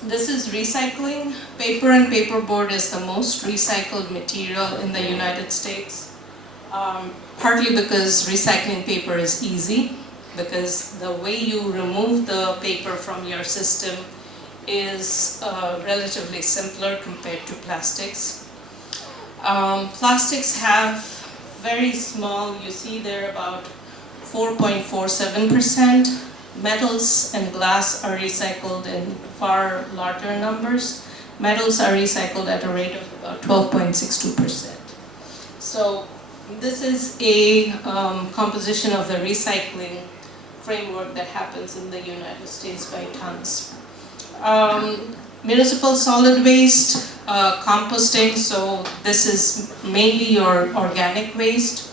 This is recycling. Paper and paperboard is the most recycled material in the United States, partly because recycling paper is easy, because the way you remove the paper from your system is relatively simpler compared to plastics. Plastics have very small, you see they're about 4.47%. Metals and glass are recycled in far larger numbers. Metals are recycled at a rate of about 12.62%. So this is a composition of the recycling framework that happens in the United States by tons. Municipal solid waste, composting, so this is mainly your organic waste.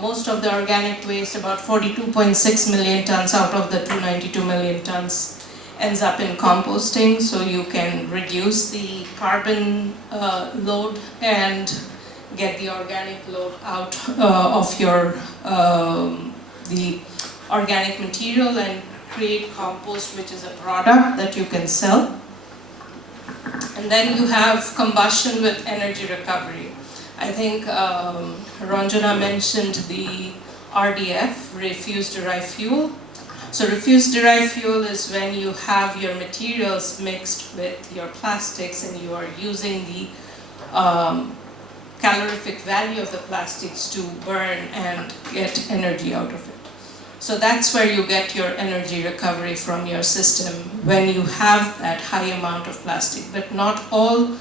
Most of the organic waste, about 42.6 million tons out of the 292 million tons, ends up in composting, so you can reduce the carbon load and get the organic load out of your the organic material and create compost, which is a product that you can sell. And then you have combustion with energy recovery. I think Ranjana mentioned the RDF, refuse derived fuel. So refuse derived fuel is when you have your materials mixed with your plastics and you are using the calorific value of the plastics to burn and get energy out of it. So that's where you get your energy recovery from your system when you have that high amount of plastic. But not all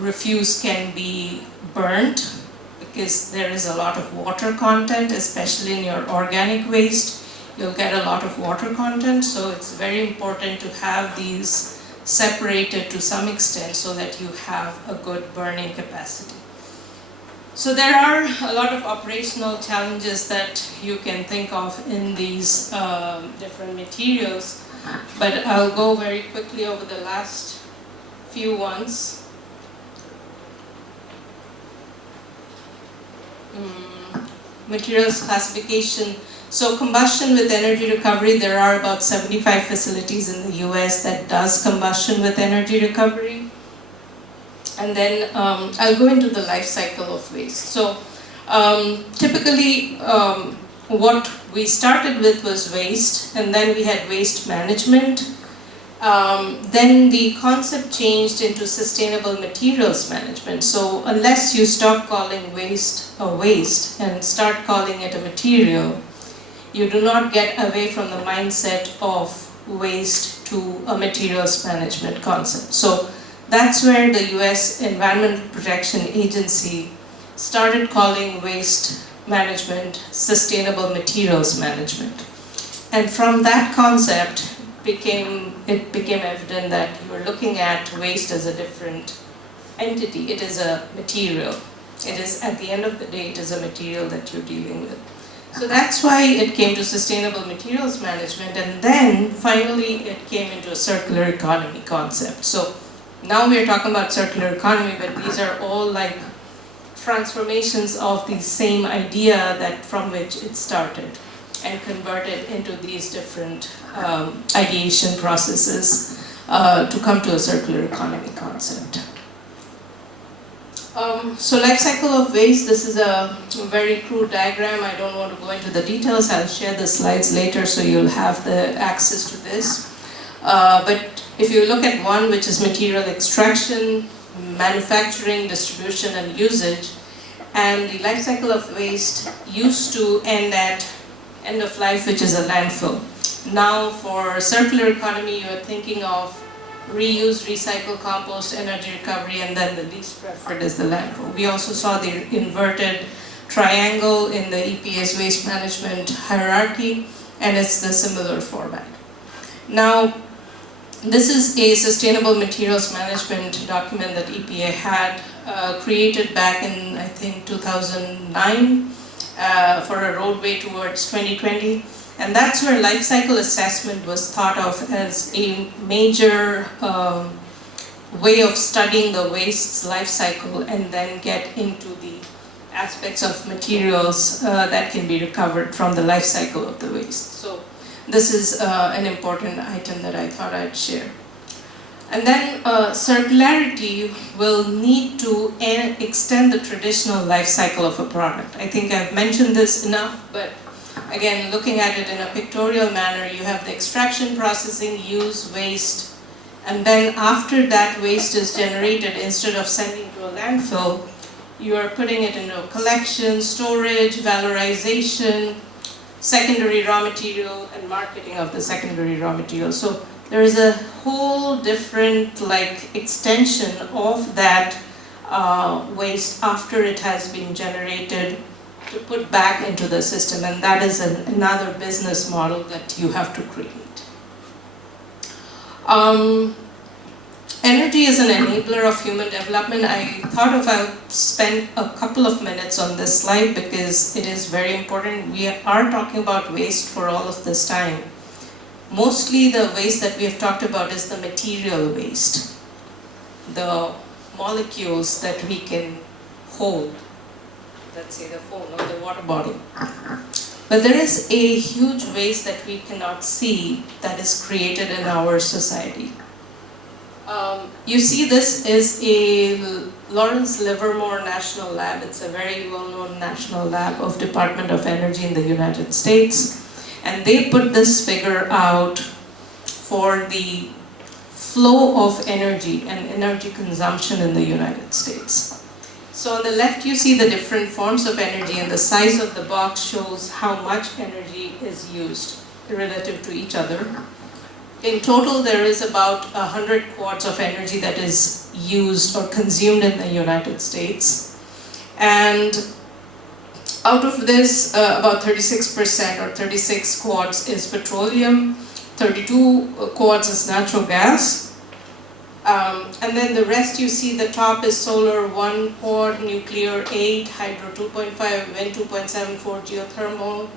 refuse can be burnt because there is a lot of water content, especially in your organic waste. You'll get a lot of water content, so it's very important to have these separated to some extent so that you have a good burning capacity. So there are a lot of operational challenges that you can think of in these different materials, but I'll go very quickly over the last few ones. Materials classification. So combustion with energy recovery, there are about 75 facilities in the US that does combustion with energy recovery. And then I'll go into the life cycle of waste. So typically what we started with was waste, and then we had waste management. Then the concept changed into sustainable materials management. So unless you stop calling waste a waste and start calling it a material, you do not get away from the mindset of waste to a materials management concept. So that's where the US Environmental Protection Agency started calling waste management sustainable materials management. And from that concept, it became evident that you are looking at waste as a different entity. It is a material. It is, at the end of the day, it is a material that you're dealing with. So that's why it came to sustainable materials management, and then finally it came into a circular economy concept. So now we're talking about circular economy, but these are all like transformations of the same idea that from which it started and converted into these different ideation processes to come to a circular economy concept. So life cycle of waste, this is a very crude diagram. I don't want to go into the details. I'll share the slides later so you'll have the access to this. But if you look at one, which is material extraction, manufacturing, distribution, and usage, and the life cycle of waste used to end at end of life, which is a landfill. Now for circular economy, you are thinking of reuse, recycle, compost, energy recovery, and then the least preferred is the landfill. We also saw the inverted triangle in the EPA's waste management hierarchy, and it's the similar format. Now, this is a sustainable materials management document that EPA had created back in, I think, 2009 for a roadway towards 2020. And that's where life cycle assessment was thought of as a major way of studying the waste's life cycle and then get into the aspects of materials that can be recovered from the life cycle of the waste. So this is an important item that I thought I'd share. And then circularity will need to extend the traditional life cycle of a product. I think I've mentioned this enough, but again, looking at it in a pictorial manner, you have the extraction, processing, use, waste, and then after that waste is generated, instead of sending to a landfill, you are putting it into collection, storage, valorization, secondary raw material, and marketing of the secondary raw material. So there is a whole different extension of that waste after it has been generated to put back into the system, and that is another business model that you have to create. Energy is an enabler of human development. I thought I'll spend a couple of minutes on this slide because it is very important. We are talking about waste for all of this time. Mostly the waste that we have talked about is the material waste, the molecules that we can hold. Let's say the phone or the water bottle. But there is a huge waste that we cannot see that is created in our society. You see, this is a Lawrence Livermore National Lab. It's a very well-known national lab of Department of Energy in the United States. And they put this figure out for the flow of energy and energy consumption in the United States. So on the left you see the different forms of energy, and the size of the box shows how much energy is used relative to each other. In total there is about 100 quads of energy that is used or consumed in the United States. And out of this, about 36% or 36 quads is petroleum, 32 quads is natural gas. And then the rest you see, the top is solar 1 quad, nuclear 8, hydro 2.5, wind 2.74, geothermal,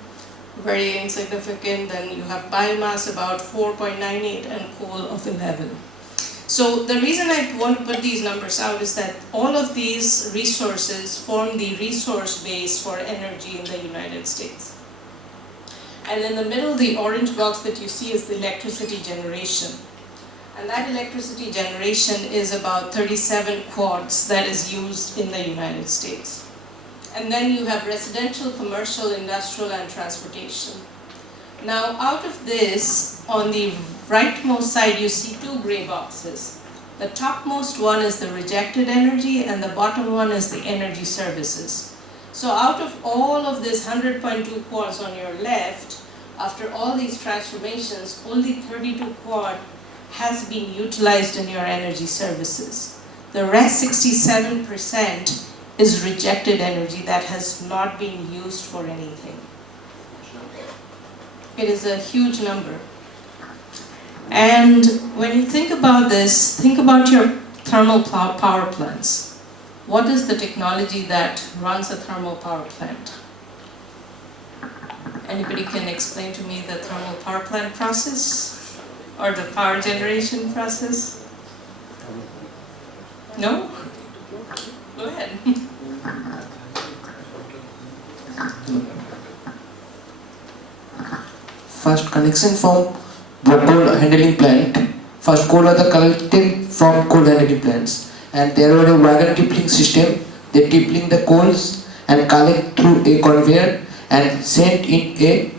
very insignificant. Then you have biomass about 4.98 and coal of 11. So the reason I want to put these numbers out is that all of these resources form the resource base for energy in the United States. And in the middle, the orange box that you see is the electricity generation. And that electricity generation is about 37 quads that is used in the United States. And then you have residential, commercial, industrial, and transportation. Now out of this, on the rightmost side you see two gray boxes. The topmost one is the rejected energy and the bottom one is the energy services. So out of all of this 100.2 quads on your left, after all these transformations, only 32 quad has been utilized in your energy services. The rest 67% is rejected energy that has not been used for anything. It is a huge number. And when you think about this, think about your thermal power plants. What is the technology that runs a thermal power plant? Anybody can explain to me the thermal power plant process? Or the power generation process? No? Go ahead. First connection from the coal handling plant. First coal are collected from coal handling plants, and there were a wagon tipping system they tippling the coals and collect through a conveyor and sent in a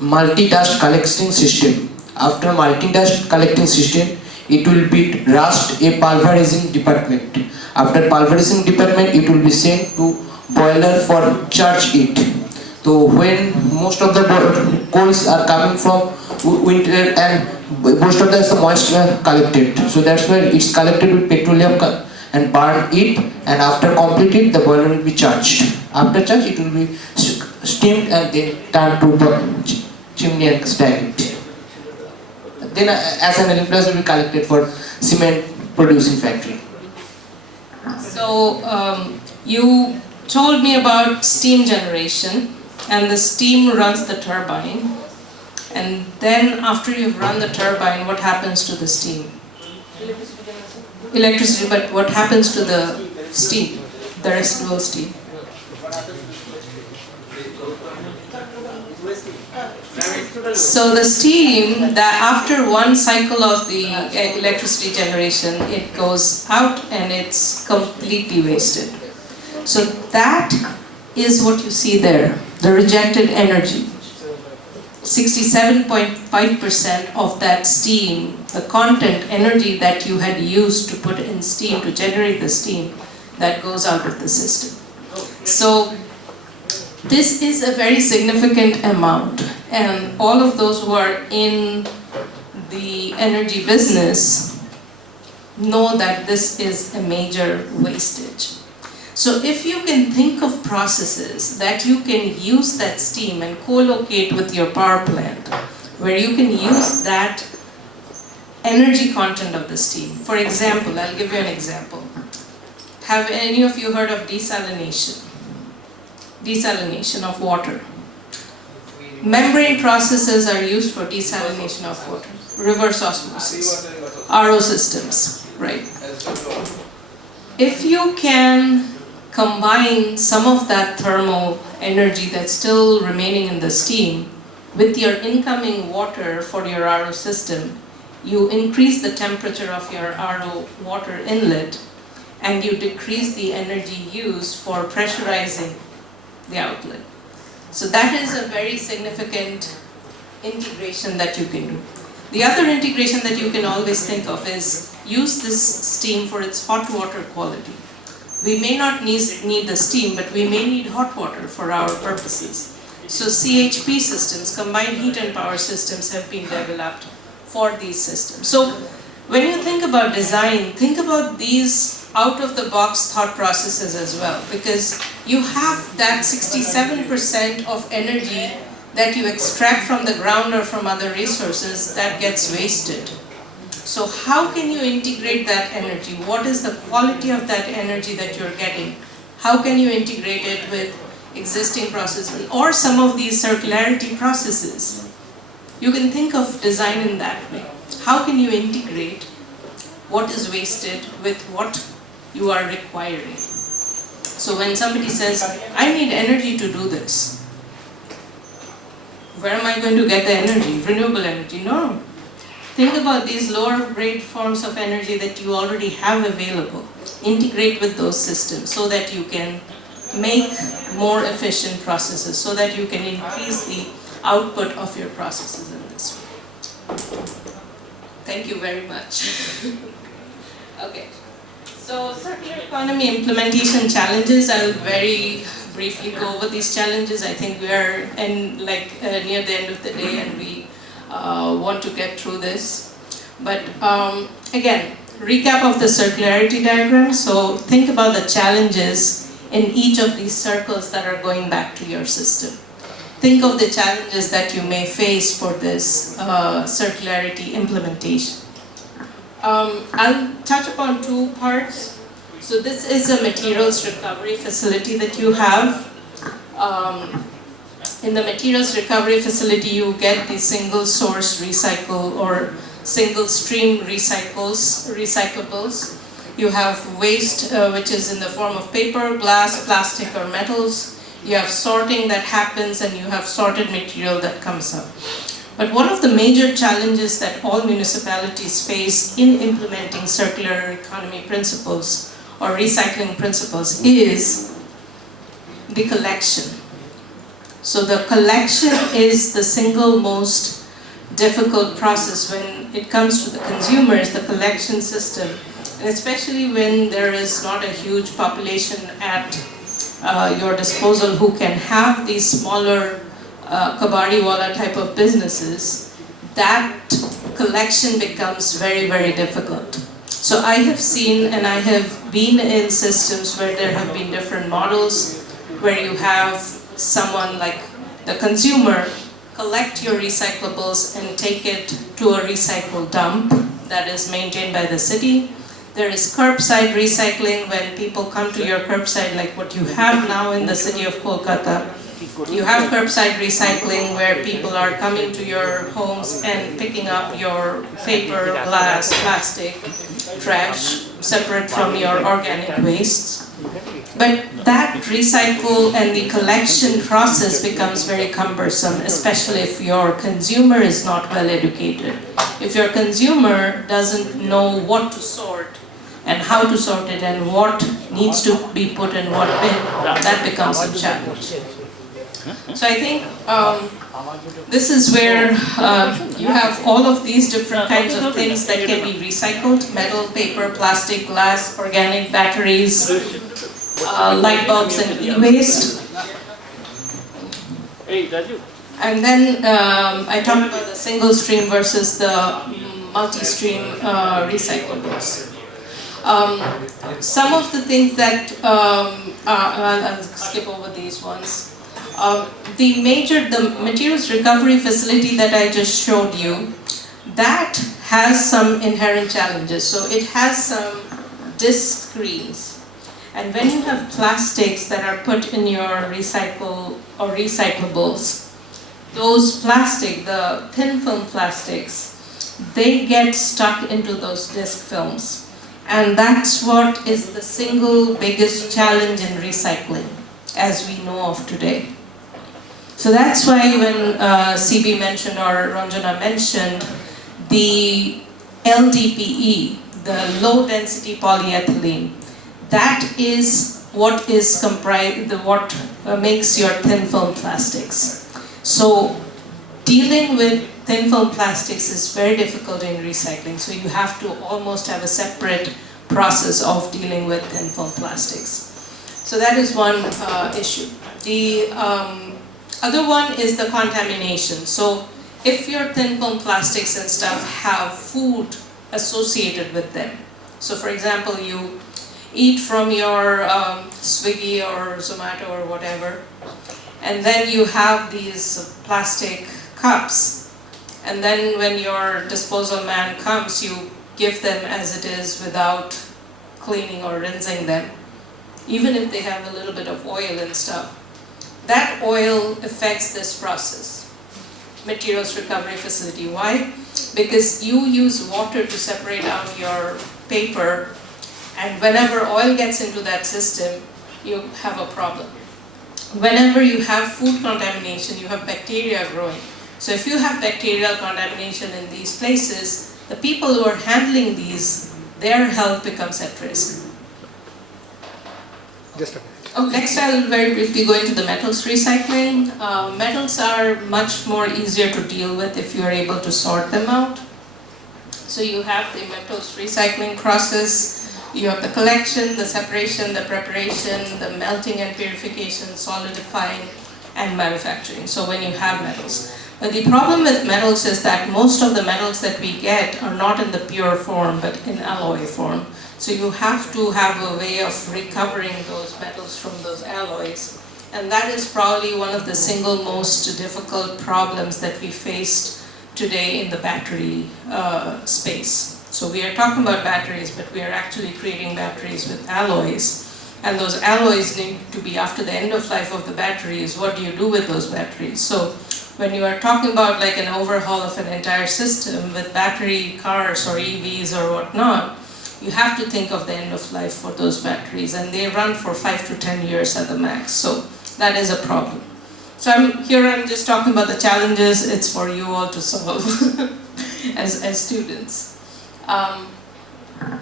multi-dust collecting system. After multi-dust collecting system, it will be rushed a pulverizing department. After pulverizing department, it will be sent to boiler for charge it. So when most of the coals are coming from winter and most of the moisture collected, so that's why it's collected with petroleum and burn it, and after completed the boiler will be charged. After charge it will be steamed and then turned to the chimney and stacked. Then as an LN+ will be collected for cement producing factory. So you told me about steam generation, and the steam runs the turbine, and then after you've run the turbine, what happens to the steam? Electricity, but what happens to the steam, the residual steam? So the steam, that after one cycle of the electricity generation, it goes out and it's completely wasted. So that is what you see there, the rejected energy. 67.5% of that steam, the content energy that you had used to put in steam, to generate the steam, that goes out of the system. So this is a very significant amount, and all of those who are in the energy business know that this is a major wastage. So if you can think of processes that you can use that steam and co-locate with your power plant, where you can use that energy content of the steam. For example, I'll give you an example. Have any of you heard of desalination? Desalination of water. Membrane processes are used for desalination of water. Reverse osmosis. RO systems, right? If you can combine some of that thermal energy that's still remaining in the steam with your incoming water for your RO system, you increase the temperature of your RO water inlet and you decrease the energy used for pressurizing the outlet. So that is a very significant integration that you can do. The other integration that you can always think of is use this steam for its hot water quality. We may not need the steam, but we may need hot water for our purposes. So CHP systems, combined heat and power systems, have been developed for these systems. So when you think about design, think about these out-of-the-box thought processes as well, because you have that 67% of energy that you extract from the ground or from other resources that gets wasted. So how can you integrate that energy? What is the quality of that energy that you're getting? How can you integrate it with existing processes or some of these circularity processes? You can think of design in that way. How can you integrate what is wasted with what you are requiring? So when somebody says, I need energy to do this, where am I going to get the energy? Renewable energy? No. Think about these lower rate forms of energy that you already have available. Integrate with those systems so that you can make more efficient processes, so that you can increase the output of your processes in this way. Thank you very much. Okay. So circular economy implementation challenges, I'll very briefly go over these challenges. I think we are near the end of the day and we want to get through this. But again, recap of the circularity diagram. So think about the challenges in each of these circles that are going back to your system. Think of the challenges that you may face for this circularity implementation. I'll touch upon two parts. So this is a materials recovery facility that you have. In the materials recovery facility, you get the single source recycle or single stream recyclables. You have waste which is in the form of paper, glass, plastic or metals. You have sorting that happens and you have sorted material that comes up. But one of the major challenges that all municipalities face in implementing circular economy principles or recycling principles is the collection. So the collection is the single most difficult process when it comes to the consumers, the collection system, and especially when there is not a huge population at your disposal who can have these smaller kabadiwala type of businesses, that collection becomes very, very difficult. So I have seen and I have been in systems where there have been different models where you have someone like the consumer collect your recyclables and take it to a recycle dump that is maintained by the city. There is curbside recycling when people come to your curbside, like what you have now in the city of Kolkata. You have curbside recycling where people are coming to your homes and picking up your paper, glass, plastic, trash, separate from your organic wastes. But that recycle and the collection process becomes very cumbersome, especially if your consumer is not well educated. If your consumer doesn't know what to sort and how to sort it and what needs to be put in what bin, that becomes a challenge. So I think this is where you have all of these different kinds of things that can be recycled: metal, paper, plastic, glass, organic, batteries, light bulbs and e-waste. And then I talked about the single stream versus the multi-stream recyclables. Some of the things that, I'll skip over these ones. The materials recovery facility that I just showed you, that has some inherent challenges. So it has some disc screens. And when you have plastics that are put in your recycle or recyclables, those plastic, the thin film plastics, they get stuck into those disc films. And that's what is the single biggest challenge in recycling, as we know of today. So that's why when CB mentioned or Ranjana mentioned the LDPE, the low density polyethylene, that is what is comprised, what makes your thin film plastics. So dealing with thin film plastics is very difficult in recycling. So you have to almost have a separate process of dealing with thin film plastics. So that is one issue. The other one is the contamination. So if your thin film plastics and stuff have food associated with them, so for example, you eat from your Swiggy or Zomato or whatever, and then you have these plastic cups, and then when your disposal man comes, you give them as it is without cleaning or rinsing them, even if they have a little bit of oil and stuff. That oil affects this process, materials recovery facility. Why? Because you use water to separate out your paper, and whenever oil gets into that system, you have a problem. Whenever you have food contamination, you have bacteria growing. So if you have bacterial contamination in these places, the people who are handling these, their health becomes at risk. Just a minute. Oh, next I'll very briefly go into the metals recycling. Metals are much more easier to deal with if you're able to sort them out. So you have the metals recycling process, you have the collection, the separation, the preparation, the melting and purification, solidifying, and manufacturing. So when you have metals. But the problem with metals is that most of the metals that we get are not in the pure form, but in alloy form. So you have to have a way of recovering those metals from those alloys. And that is probably one of the single most difficult problems that we faced today in the battery space. So we are talking about batteries, but we are actually creating batteries with alloys. And those alloys need to be after the end of life of the batteries. What do you do with those batteries? So when you are talking about like an overhaul of an entire system with battery cars or EVs or whatnot, you have to think of the end of life for those batteries, and they run for 5 to 10 years at the max. So that is a problem. So I'm just talking about the challenges. It's for you all to solve as students.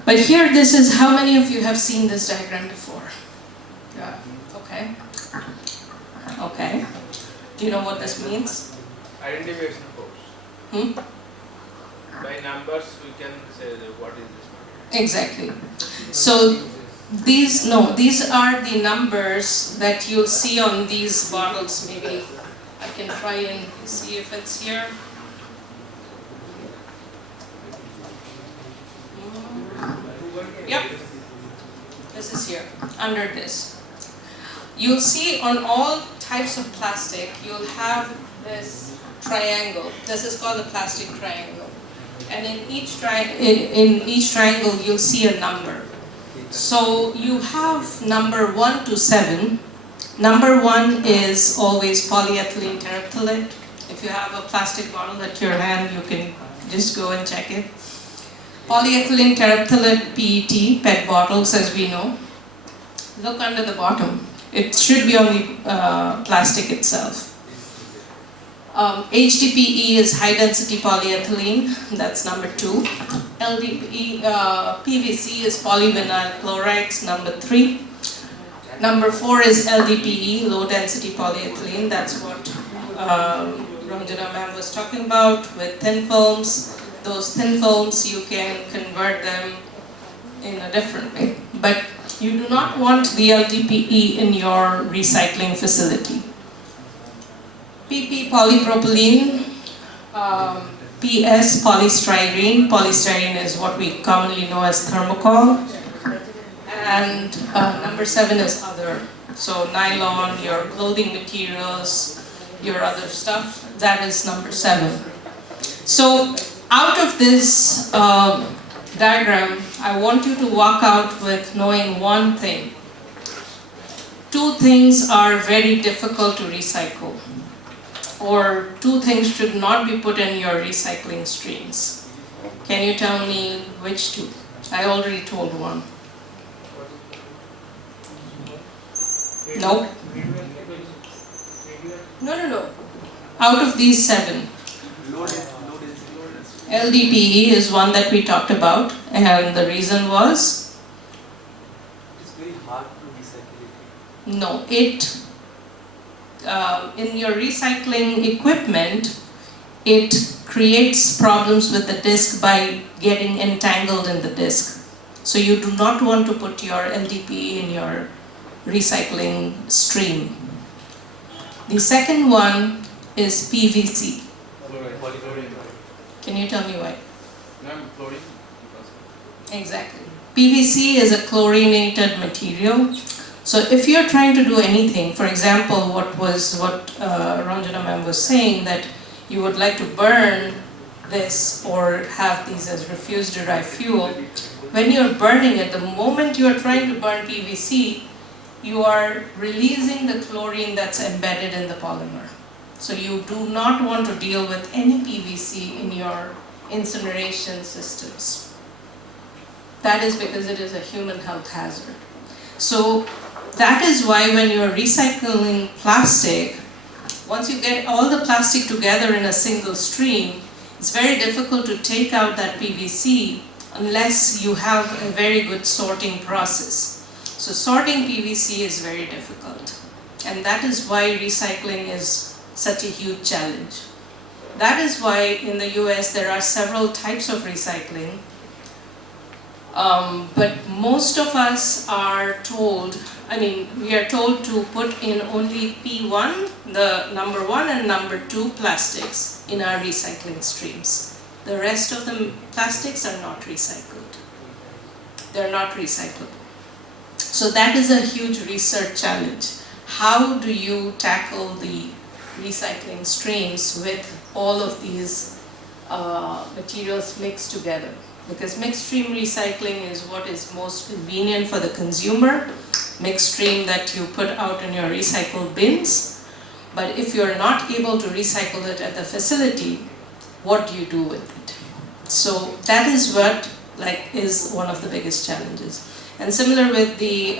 But here, this is, how many of you have seen this diagram before? Yeah, okay. Okay. Do you know what this means? Identification force. Hmm? By numbers we can say that what is this number. Exactly. So these are the numbers that you'll see on these bottles. Maybe I can try and see if it's here. Yep. This is here, under this. You'll see on all types of plastic, you'll have this triangle. This is called the plastic triangle. And in each triangle, you'll see a number. So you have number 1 to 7. Number 1 is always polyethylene terephthalate. If you have a plastic bottle at your hand, you can just go and check it. Polyethylene terephthalate PET, PET bottles, as we know. Look under the bottom. It should be on the plastic itself. HDPE is high density polyethylene, that's number 2. PVC is polyvinyl chlorides, number 3. Number 4 is LDPE, low density polyethylene, that's what Ranjana ma'am was talking about with thin films. Those thin films, you can convert them in a different way. But you do not want the LDPE in your recycling facility. PP, polypropylene, PS, polystyrene. Polystyrene is what we commonly know as thermocol. And number 7 is other. So nylon, your clothing materials, your other stuff, that is number 7. So out of this diagram, I want you to walk out with knowing one thing. 2 things are very difficult to recycle, or 2 things should not be put in your recycling streams. Can you tell me which 2? I already told one. No? No. Out of these 7. LDPE is one that we talked about, and the reason was? It's very hard to recycle it. No, in your recycling equipment, it creates problems with the disc by getting entangled in the disc. So you do not want to put your LDPE in your recycling stream. The second one is PVC. Can you tell me why? Chlorine. Exactly. PVC is a chlorinated material. So if you're trying to do anything, for example, what Ranjana ma'am was saying, that you would like to burn this or have these as refuse derived fuel, when you're burning it, the moment you're trying to burn PVC, you are releasing the chlorine that's embedded in the polymer. So you do not want to deal with any PVC in your incineration systems. That is because it is a human health hazard. So that is why when you're recycling plastic, once you get all the plastic together in a single stream, it's very difficult to take out that PVC unless you have a very good sorting process. So sorting PVC is very difficult. And that is why recycling is such a huge challenge. That is why in the US there are several types of recycling. But most of us are told, we are told to put in only P1, the number 1 and number 2 plastics in our recycling streams. The rest of the plastics are not recycled. They're not recyclable. So that is a huge research challenge. How do you tackle the recycling streams with all of these materials mixed together? Because mixed stream recycling is what is most convenient for the consumer, mixed stream that you put out in your recycle bins. But if you're not able to recycle it at the facility, what do you do with it? So that is what is one of the biggest challenges. And similar with the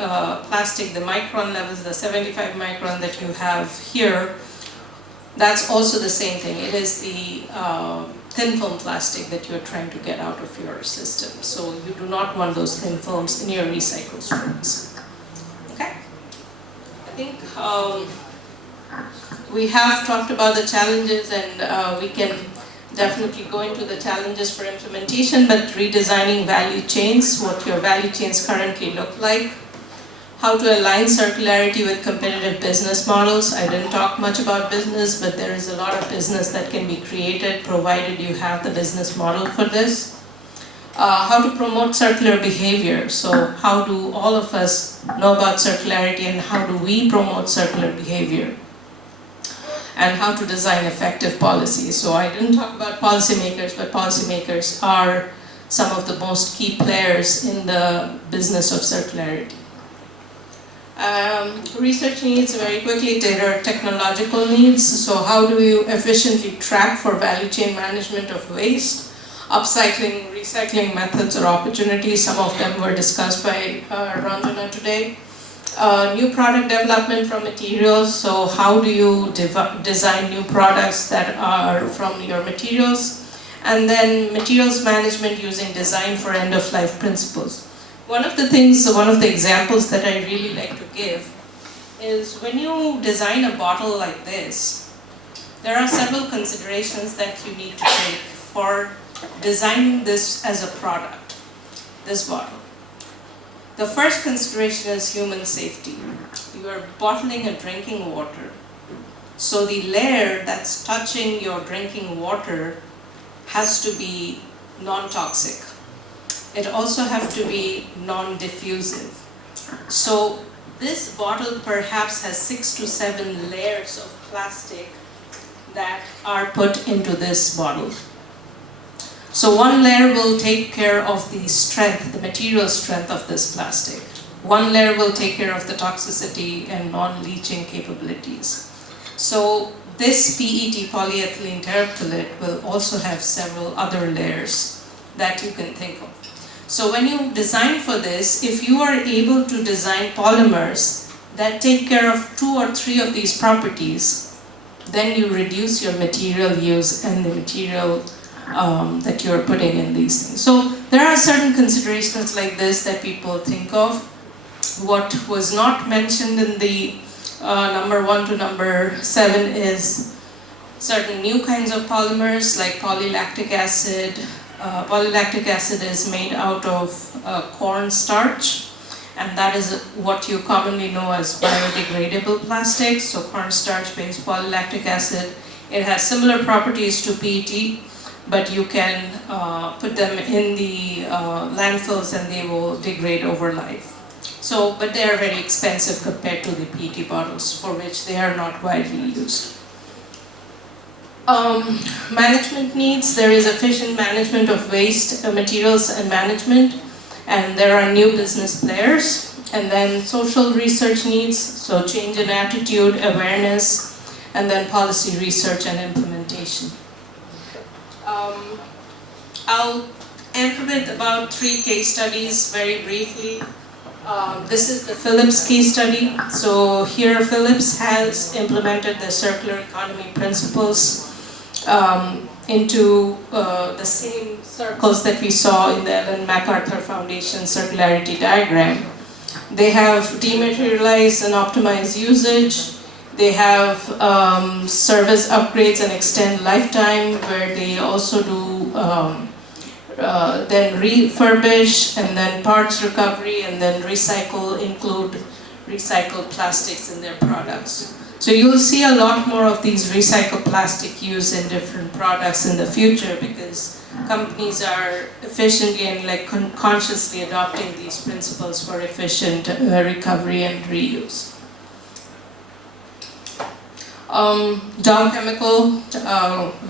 plastic, the micron levels, the 75 micron that you have here, that's also the same thing. It is the thin film plastic that you're trying to get out of your system. So you do not want those thin films in your recycle streams. Okay? I think we have talked about the challenges, and we can definitely go into the challenges for implementation, but redesigning value chains, what your value chains currently look like, how to align circularity with competitive business models. I didn't talk much about business, but there is a lot of business that can be created provided you have the business model for this. How to promote circular behavior. So how do all of us know about circularity, and how do we promote circular behavior? And how to design effective policies. So I didn't talk about policymakers, but policymakers are some of the most key players in the business of circularity. Research needs, very quickly, tailored technological needs. So how do you efficiently track for value chain management of waste? Upcycling, recycling methods or opportunities, some of them were discussed by Ranjana today. New product development from materials, so how do you design new products that are from your materials? And then materials management using design for end-of-life principles. One of the examples that I really like to give is when you design a bottle like this, there are several considerations that you need to take for designing this as a product, this bottle. The first consideration is human safety. You are bottling a drinking water. So the layer that's touching your drinking water has to be non-toxic. It also has to be non-diffusive. So this bottle perhaps has 6 to 7 layers of plastic that are put into this bottle. So one layer will take care of the strength, the material strength of this plastic. One layer will take care of the toxicity and non-leaching capabilities. So this PET, polyethylene terephthalate, will also have several other layers that you can think of. So when you design for this, if you are able to design polymers that take care of 2 or 3 of these properties, then you reduce your material use and the material that you're putting in these things. So there are certain considerations like this that people think of. What was not mentioned in the number 1 to number 7 is certain new kinds of polymers like polylactic acid. Polylactic acid is made out of corn starch, and that is what you commonly know as biodegradable plastics. So cornstarch-based polylactic acid, it has similar properties to PET, but you can put them in the landfills and they will degrade over life. So, but they are very expensive compared to the PET bottles, for which they are not widely used. Management needs, there is efficient management of waste materials and management, and there are new business players. And then social research needs, so change in attitude, awareness, and then policy research and implementation. I'll end with about 3 case studies very briefly. This is the Philips case study. So here Philips has implemented the circular economy principles into the same circles that we saw in the Ellen MacArthur Foundation circularity diagram. They have dematerialized and optimized usage. They have service upgrades and extend lifetime, where they also do then refurbish, and then parts recovery, and then include recycled plastics in their products. So you'll see a lot more of these recycled plastic used in different products in the future, because companies are efficiently and consciously adopting these principles for efficient recovery and reuse. Dow Chemical,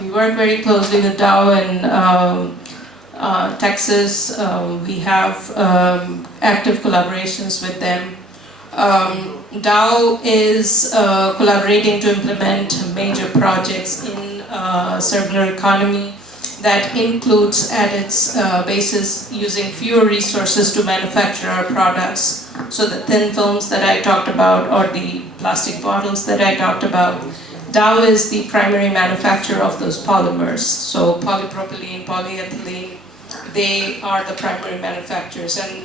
we work very closely with Dow in Texas. We have active collaborations with them. Dow is collaborating to implement major projects in circular economy that includes at its basis using fewer resources to manufacture our products. So the thin films that I talked about, or the plastic bottles that I talked about, Dow is the primary manufacturer of those polymers. So polypropylene, polyethylene, they are the primary manufacturers. And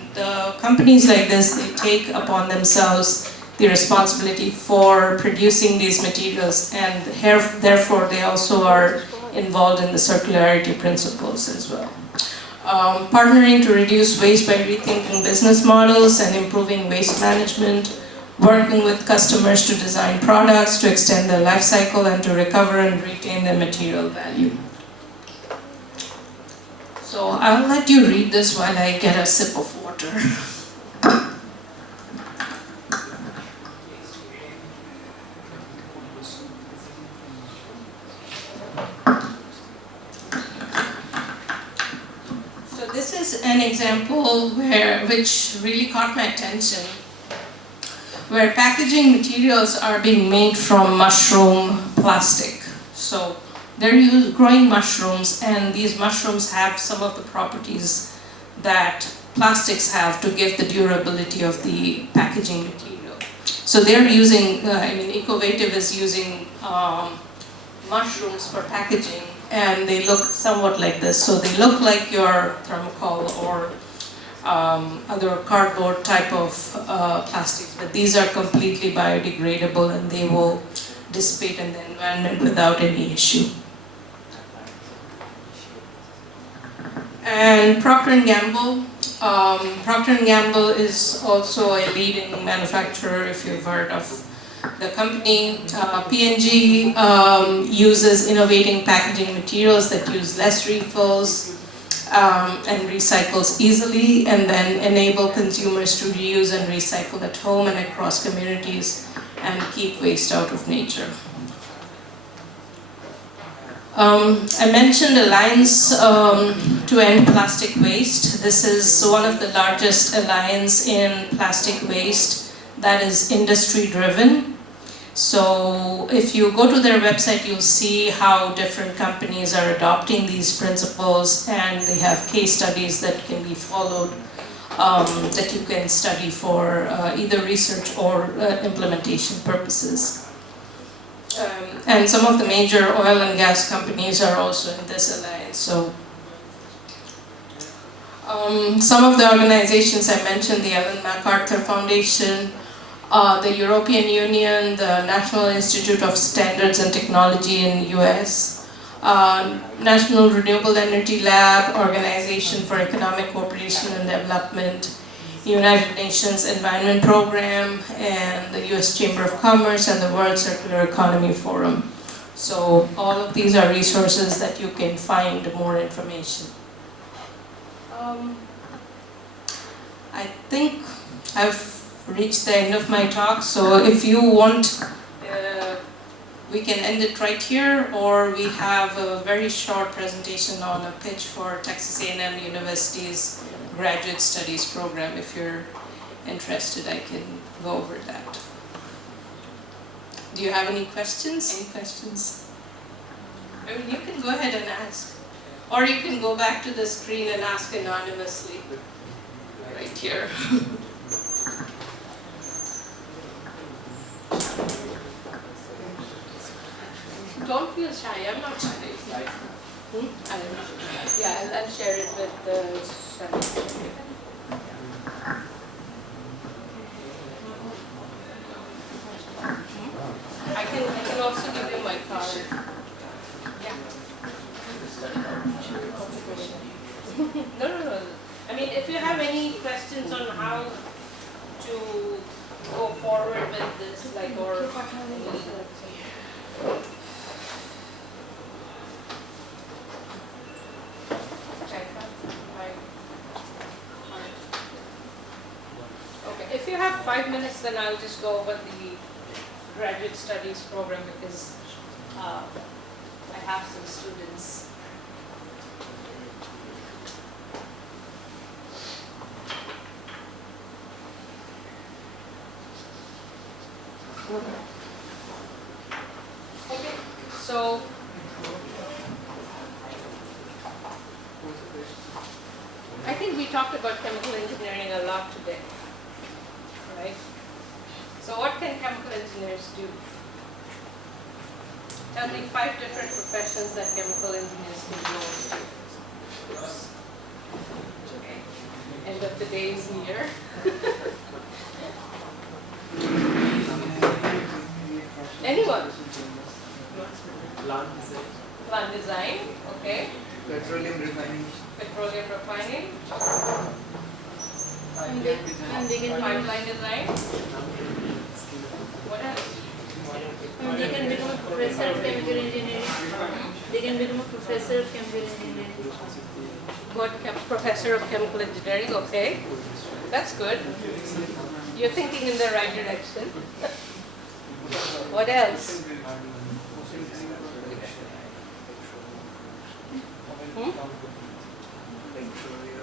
companies like this, they take upon themselves the responsibility for producing these materials, and therefore they also are involved in the circularity principles as well. Partnering to reduce waste by rethinking business models and improving waste management, working with customers to design products to extend their life cycle and to recover and retain their material value. So I'll let you read this while I get a sip of water. So this is an example which really caught my attention, where packaging materials are being made from mushroom plastic. So they're growing mushrooms, and these mushrooms have some of the properties that plastics have to give the durability of the packaging material. So they're using, Ecovative is using mushrooms for packaging, and they look somewhat like this. So they look like your thermocol or other cardboard type of plastics, but these are completely biodegradable and they will dissipate in the environment without any issue. And Procter & Gamble. Procter & Gamble is also a leading manufacturer, if you've heard of the company. P&G uses innovating packaging materials that use less refills, and recycles easily, and then enable consumers to reuse and recycle at home and across communities and keep waste out of nature. I mentioned Alliance to End Plastic Waste. This is one of the largest alliance in plastic waste that is industry driven. So if you go to their website, you'll see how different companies are adopting these principles, and they have case studies that can be followed, that you can study for either research or implementation purposes. And some of the major oil and gas companies are also in this alliance. So some of the organizations I mentioned, the Ellen MacArthur Foundation, the European Union, the National Institute of Standards and Technology in US, National Renewable Energy Lab, Organization for Economic Cooperation and Development, United Nations Environment Program, and the US Chamber of Commerce and the World Circular Economy Forum. So all of these are resources that you can find more information. I think I've reached the end of my talk, so if you want, we can end it right here, or we have a very short presentation on a pitch for Texas A&M University's Graduate Studies program. If you're interested, I can go over that. Do you have any questions? Any questions? I mean, you can go ahead and ask, or you can go back to the screen and ask anonymously, right here. Don't feel shy, I'm not shy. Yeah, I'll share it with the I can also give you my card. Yeah. No. I mean, if you have any questions on how to go forward with this, like, or okay, if you have 5 minutes, then I'll just go over the graduate studies program, because I have some students. Okay, so I think we talked about chemical engineering a lot today, right? So what can chemical engineers do? Tell me 5 different professions that chemical engineers can go into. Okay. End of the day is near. Anyone? Plant design, okay. Petroleum refining. Petroleum refining, And they can pipeline design. What else? they can become a professor of chemical engineering. They can become a professor of chemical engineering. Professor of chemical engineering, okay. That's good. You're thinking in the right direction. What else?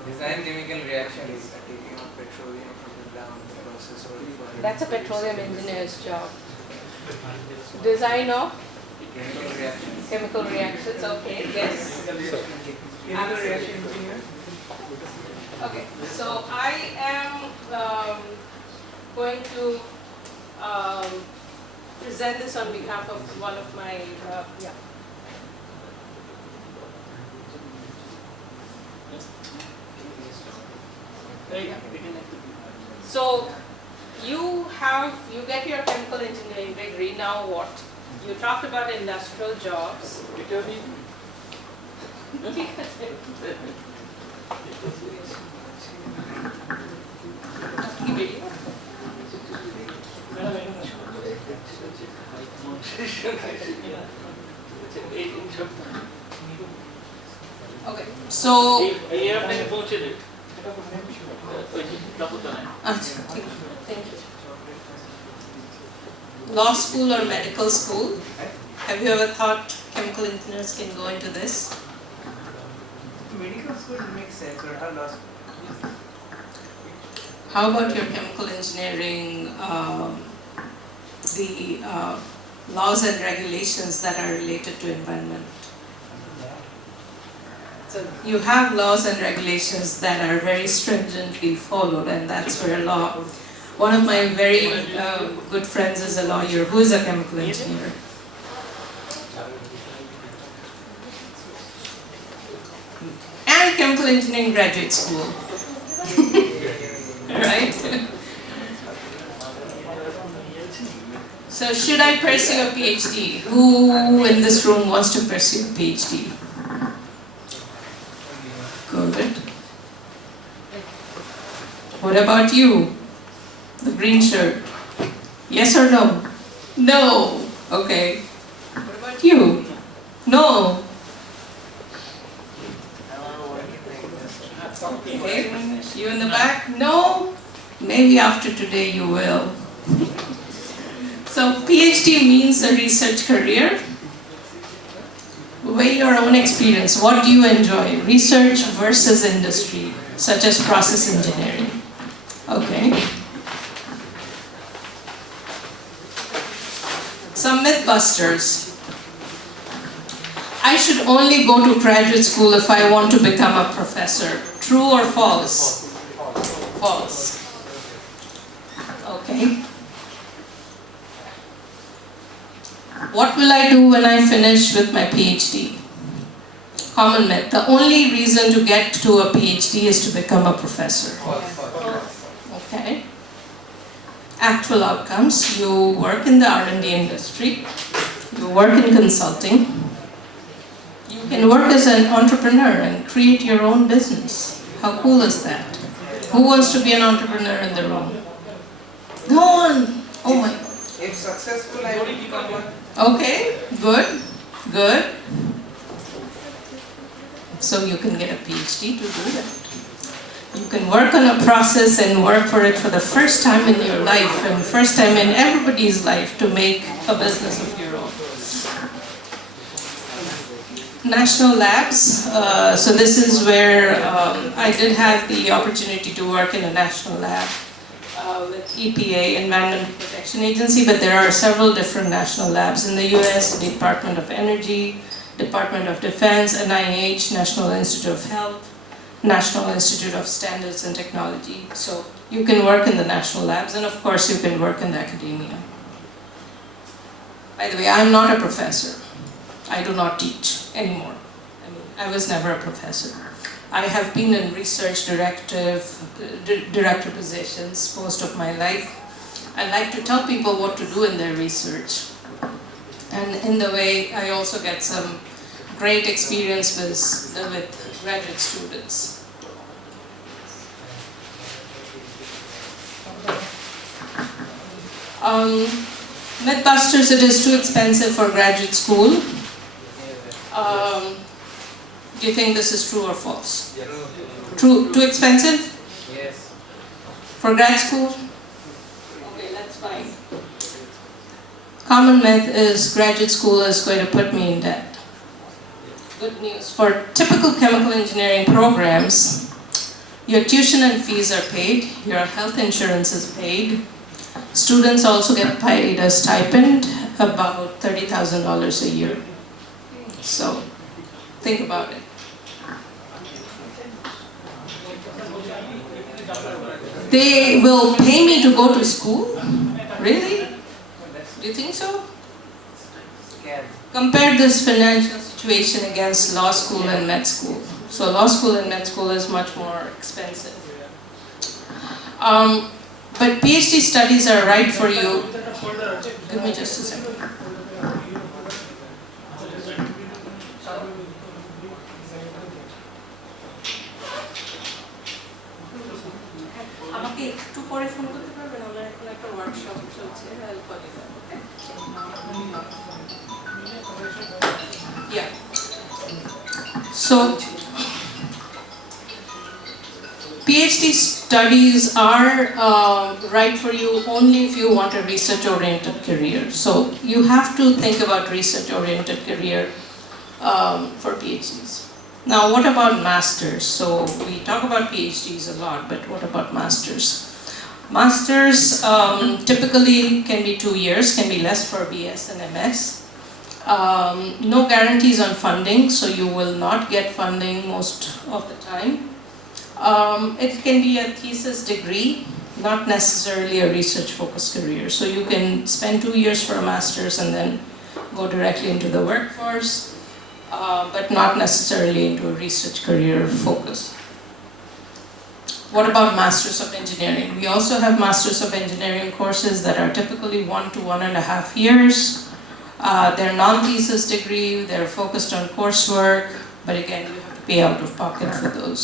Design chemical reactions, taking out petroleum from the down process or That's a petroleum engineer's job. Design of chemical reactions. chemical reactions, okay, yes. Chemical reaction engineer. Okay, so I am going to present this on behalf of one of my, yeah. So you get your chemical engineering degree, now what? You talked about industrial jobs. Okay, so thank you. Law school or medical school? Have you ever thought chemical engineers can go into this? Medical school makes sense, but how last? How about your chemical engineering, the laws and regulations that are related to environment? So you have laws and regulations that are very stringently followed, and that's where law. One of my very good friends is a lawyer who is a chemical engineer. And chemical engineering graduate school. Right? So should I pursue a PhD? Who in this room wants to pursue a PhD? Good. What about you? The green shirt. Yes or no? No. Okay. What about you? No. Okay. You in the back? No. Maybe after today you will. So PhD means a research career. Weigh your own experience. What do you enjoy? Research versus industry, such as process engineering. Okay. Some mythbusters. I should only go to graduate school if I want to become a professor. True or false? False. Okay. What will I do when I finish with my PhD? Common myth. The only reason to get to a PhD is to become a professor. Okay. Actual outcomes. You work in the R&D industry. You work in consulting. You can work as an entrepreneur and create your own business. How cool is that? Who wants to be an entrepreneur in the room? Go on. Oh my. If successful, I will become one. Okay, good, good. So you can get a PhD to do that. You can work on a process and work for it for the first time in your life and first time in everybody's life to make a business of your own. National labs. So this is where I did have the opportunity to work in a national lab. With EPA, Environmental Protection Agency, but there are several different national labs in the US, Department of Energy, Department of Defense, NIH, National Institute of Health, National Institute of Standards and Technology. So you can work in the national labs, and of course you can work in the academia. By the way, I'm not a professor. I do not teach anymore. I mean, I was never a professor. I have been in research director positions most of my life. I like to tell people what to do in their research. And in the way, I also get some great experience with graduate students. Mythbusters, it is too expensive for graduate school. Do you think this is true or false? Yes. Too expensive Yes. for grad school? Okay, that's fine. Common myth is graduate school is going to put me in debt. Good news. For typical chemical engineering programs, your tuition and fees are paid, your health insurance is paid. Students also get paid a stipend, about $30,000 a year. So, think about it. They will pay me to go to school? Really? Do you think so? Can. Compare this financial situation against law school and med school. So law school and med school is much more expensive. But PhD studies are right for you. Give me just a second. আমাকে একটু পরে phone করতে পারবেন? আমরা এখন একটা workshop চলছে, I'll call you back, okay? Yeah. So, PhD studies are right for you only if you want a research-oriented career. So, you have to think about research-oriented career for PhDs. Now, what about masters? So, we talk about PhDs a lot, but what about masters? Masters typically can be 2 years, can be less for BS and MS. No guarantees on funding, so you will not get funding most of the time. It can be a thesis degree, not necessarily a research-focused career. So you can spend 2 years for a master's and then go directly into the workforce, but not necessarily into a research career focus. What about Masters of Engineering? We also have Masters of Engineering courses that are typically 1 to 1.5 years. They're non-thesis degree, they're focused on coursework, but again, you have to pay out of pocket for those.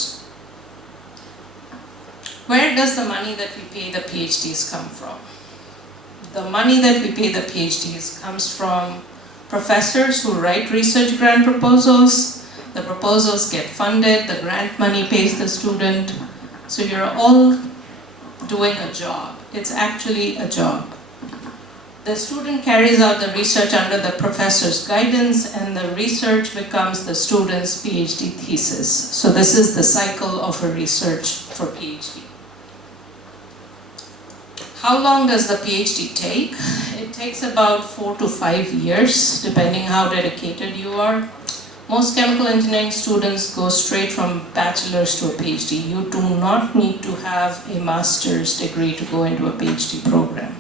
Where does the money that we pay the PhDs come from? The money that we pay the PhDs comes from professors who write research grant proposals. The proposals get funded, the grant money pays the student. So you're all doing a job. It's actually a job. The student carries out the research under the professor's guidance, and the research becomes the student's PhD thesis. So this is the cycle of a research for PhD. How long does the PhD take? It takes about 4 to 5 years, depending how dedicated you are. Most chemical engineering students go straight from bachelor's to a PhD. You do not need to have a master's degree to go into a PhD program.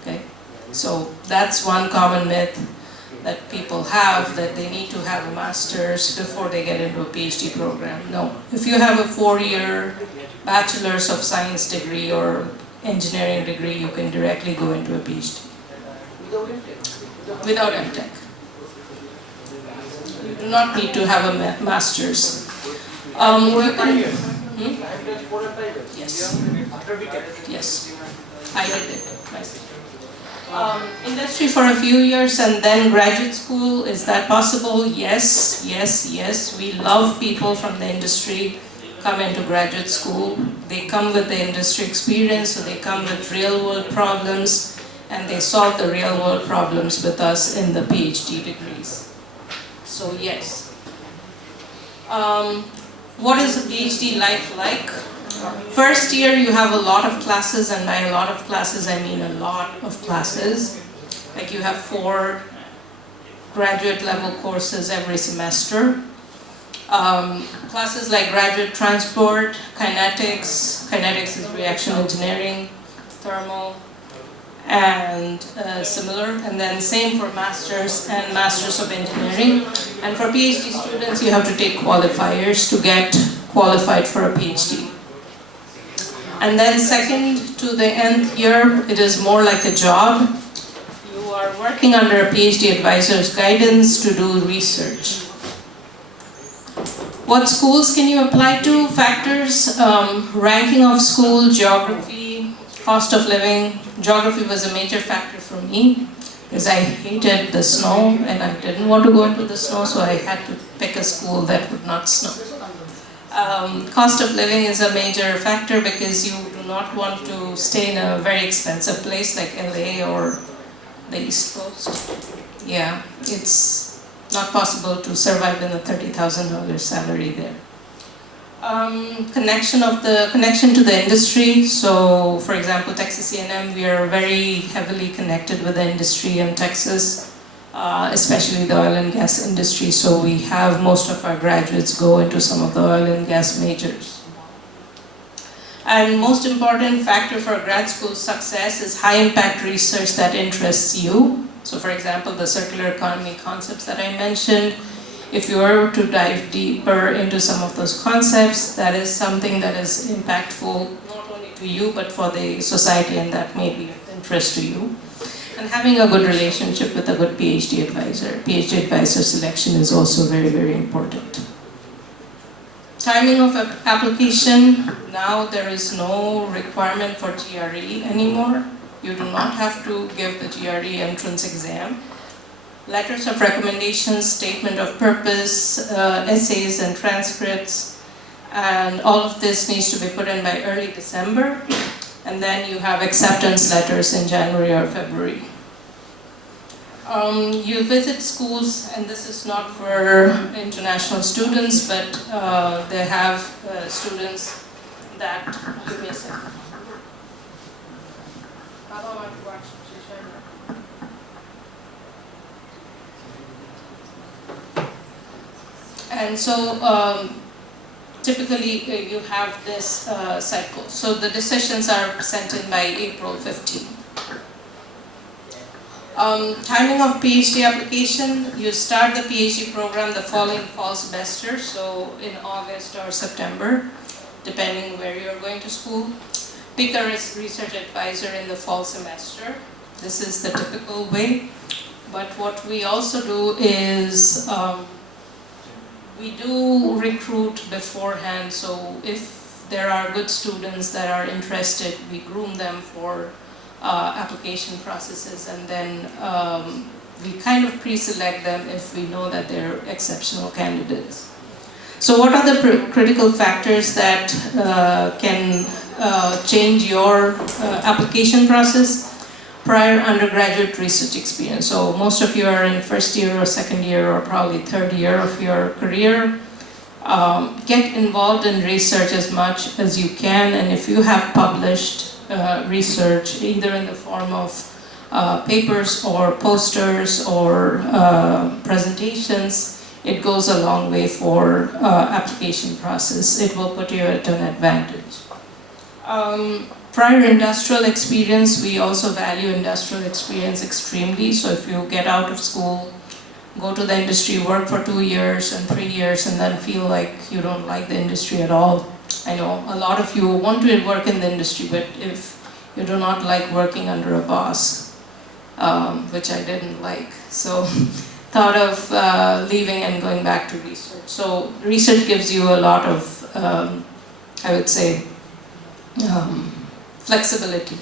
Okay? So that's one common myth that people have, that they need to have a master's before they get into a PhD program. No. If you have a 4-year bachelor's of science degree or engineering degree, you can directly go into a PhD. Without MTech. You do not need to have a master's. You can, Yes. Yes. I did it myself. Industry for a few years and then graduate school, is that possible? Yes, yes, yes. We love people from the industry come into graduate school. They come with the industry experience, so they come with real world problems, and they solve the real world problems with us in the PhD degrees. So yes. What is a PhD life like? First year you have a lot of classes, and by a lot of classes I mean a lot of classes. Like you have 4 graduate level courses every semester. Classes like graduate transport, kinetics is reaction engineering, thermal, and similar, and then same for masters and masters of engineering. And for PhD students, you have to take qualifiers to get qualified for a PhD. And then second to the nth year, it is more like a job. You are working under a PhD advisor's guidance to do research. What schools can you apply to? Factors, ranking of school, geography, cost of living. Geography was a major factor for me because I hated the snow and I didn't want to go into the snow, so I had to pick a school that would not snow. Cost of living is a major factor because you do not want to stay in a very expensive place like LA or the East Coast. Yeah, it's not possible to survive in a $30,000 salary there. Connection to the industry. So, for example, Texas A&M, we are very heavily connected with the industry in Texas, especially the oil and gas industry. So we have most of our graduates go into some of the oil and gas majors. And most important factor for grad school success is high impact research that interests you. So for example, the circular economy concepts that I mentioned, if you were to dive deeper into some of those concepts, that is something that is impactful not only to you, but for the society, and that may be of interest to you. And having a good relationship with a good PhD advisor. PhD advisor selection is also very, very important. Timing of application, now there is no requirement for GRE anymore. You do not have to give the GRE entrance exam. Letters of recommendation, statement of purpose, essays and transcripts, and all of this needs to be put in by early December, and then you have acceptance letters in January or February. You visit schools, and this is not for international students, but they have students that, give me a second. And so typically you have this cycle. So the decisions are sent in by April 15. Timing of PhD application, you start the PhD program the following fall semester, so in August or September, depending where you're going to school. Pick a research advisor in the fall semester. This is the typical way. But what we also do is we do recruit beforehand, so if there are good students that are interested, we groom them for application processes, and then we kind of pre-select them if we know that they're exceptional candidates. So what are the critical factors that can change your application process? Prior undergraduate research experience. So most of you are in first year or second year or probably third year of your career. Get involved in research as much as you can, and if you have published research either in the form of papers or posters or presentations, it goes a long way for application process. It will put you at an advantage. Prior industrial experience, we also value industrial experience extremely. So if you get out of school, go to the industry, work for 2 years and 3 years, and then feel like you don't like the industry at all. I know a lot of you want to work in the industry, but if you do not like working under a boss, which I didn't like, so thought of leaving and going back to research. So research gives you a lot of, I would say, flexibility.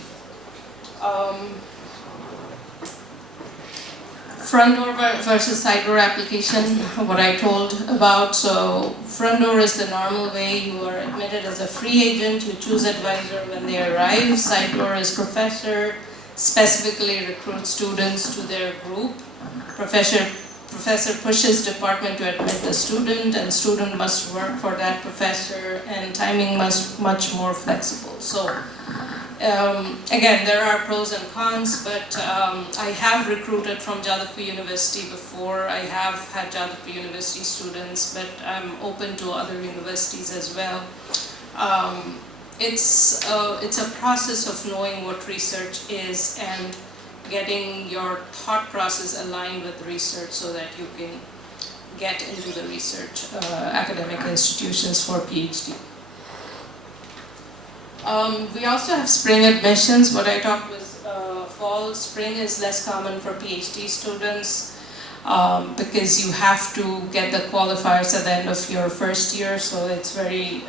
Front door versus side door application, what I told about. So front door is the normal way. You are admitted as a free agent. You choose advisor when they arrive. Side door is professor specifically recruits students to their group. Professor pushes department to admit the student, and student must work for that professor, and timing must much more flexible. So again, there are pros and cons, but I have recruited from Jadavpur University before. I have had Jadavpur University students, but I'm open to other universities as well. it's a process of knowing what research is and getting your thought process aligned with research so that you can get into the research academic institutions for PhD. We also have spring admissions. What I talked was fall. Spring is less common for PhD students because you have to get the qualifiers at the end of your first year, so it's very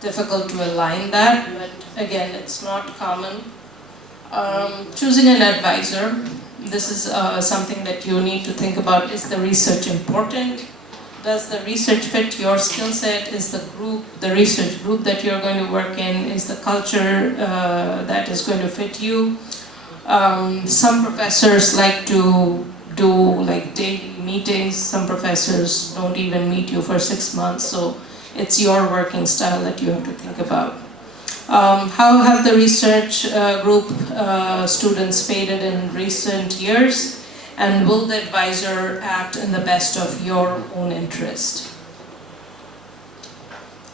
difficult to align that, but again, it's not common. Choosing an advisor. This is something that you need to think about. Is the research important? Does the research fit your skill set? Is the research group that you're going to work in, is the culture that is going to fit you? Some professors like to do like daily meetings. Some professors don't even meet you for 6 months, so it's your working style that you have to think about. How have the research group students fared in recent years? And will the advisor act in the best of your own interest?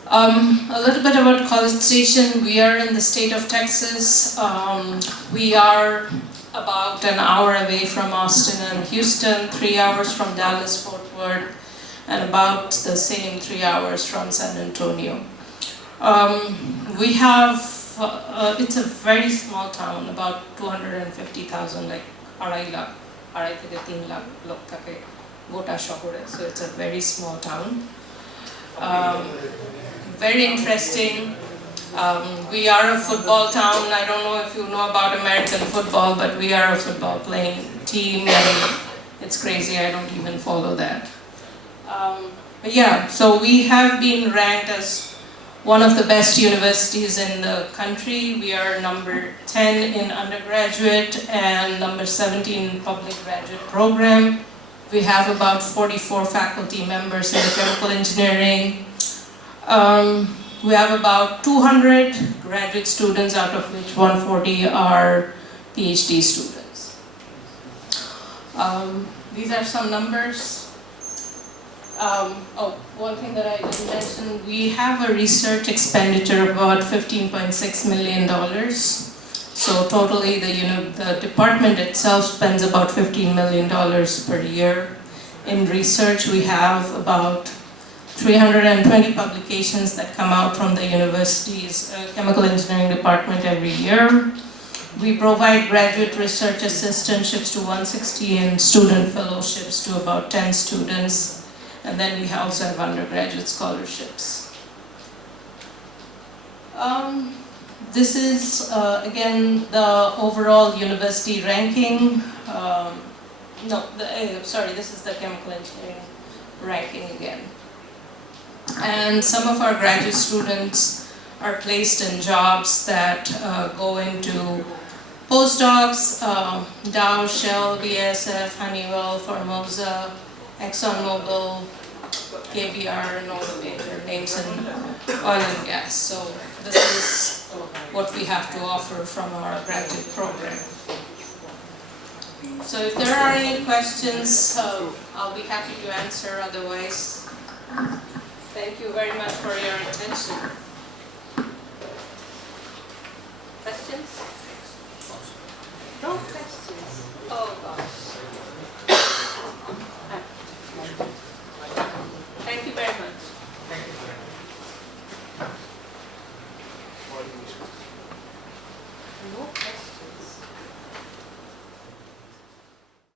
A little bit about College Station. We are in the state of Texas. We are about an hour away from Austin and Houston, 3 hours from Dallas, Fort Worth, and about the same 3 hours from San Antonio. We have, it's a very small town, about 250,000, like আড়াই থেকে 3 লাখ লোক থাকে গোটা শহরে, so it's a very small town. Very interesting. We are a football town. I don't know if you know about American football, but we are a football playing team, and it's crazy, I don't even follow that. But yeah, so we have been ranked as one of the best universities in the country. We are number 10 in undergraduate and number 17 in public graduate program. We have about 44 faculty members in the chemical engineering. We have about 200 graduate students, out of which 140 are PhD students. These are some numbers. One thing that I didn't mention, we have a research expenditure of about $15.6 million. So totally the department itself spends about $15 million per year. In research, we have about 320 publications that come out from the university's chemical engineering department every year. We provide graduate research assistantships to 160 and student fellowships to about 10 students. And then we also have undergraduate scholarships. This is, again, the overall university ranking. This is the chemical engineering ranking again. And some of our graduate students are placed in jobs that go into postdocs, Dow, Shell, BASF, Honeywell, Formosa, ExxonMobil, KBR, and all the major names in oil and gas. So this is what we have to offer from our graduate program. So if there are any questions, I'll be happy to answer. Otherwise, thank you very much for your attention. Questions? No questions. Oh gosh. Thank you very much. Thank you. No questions.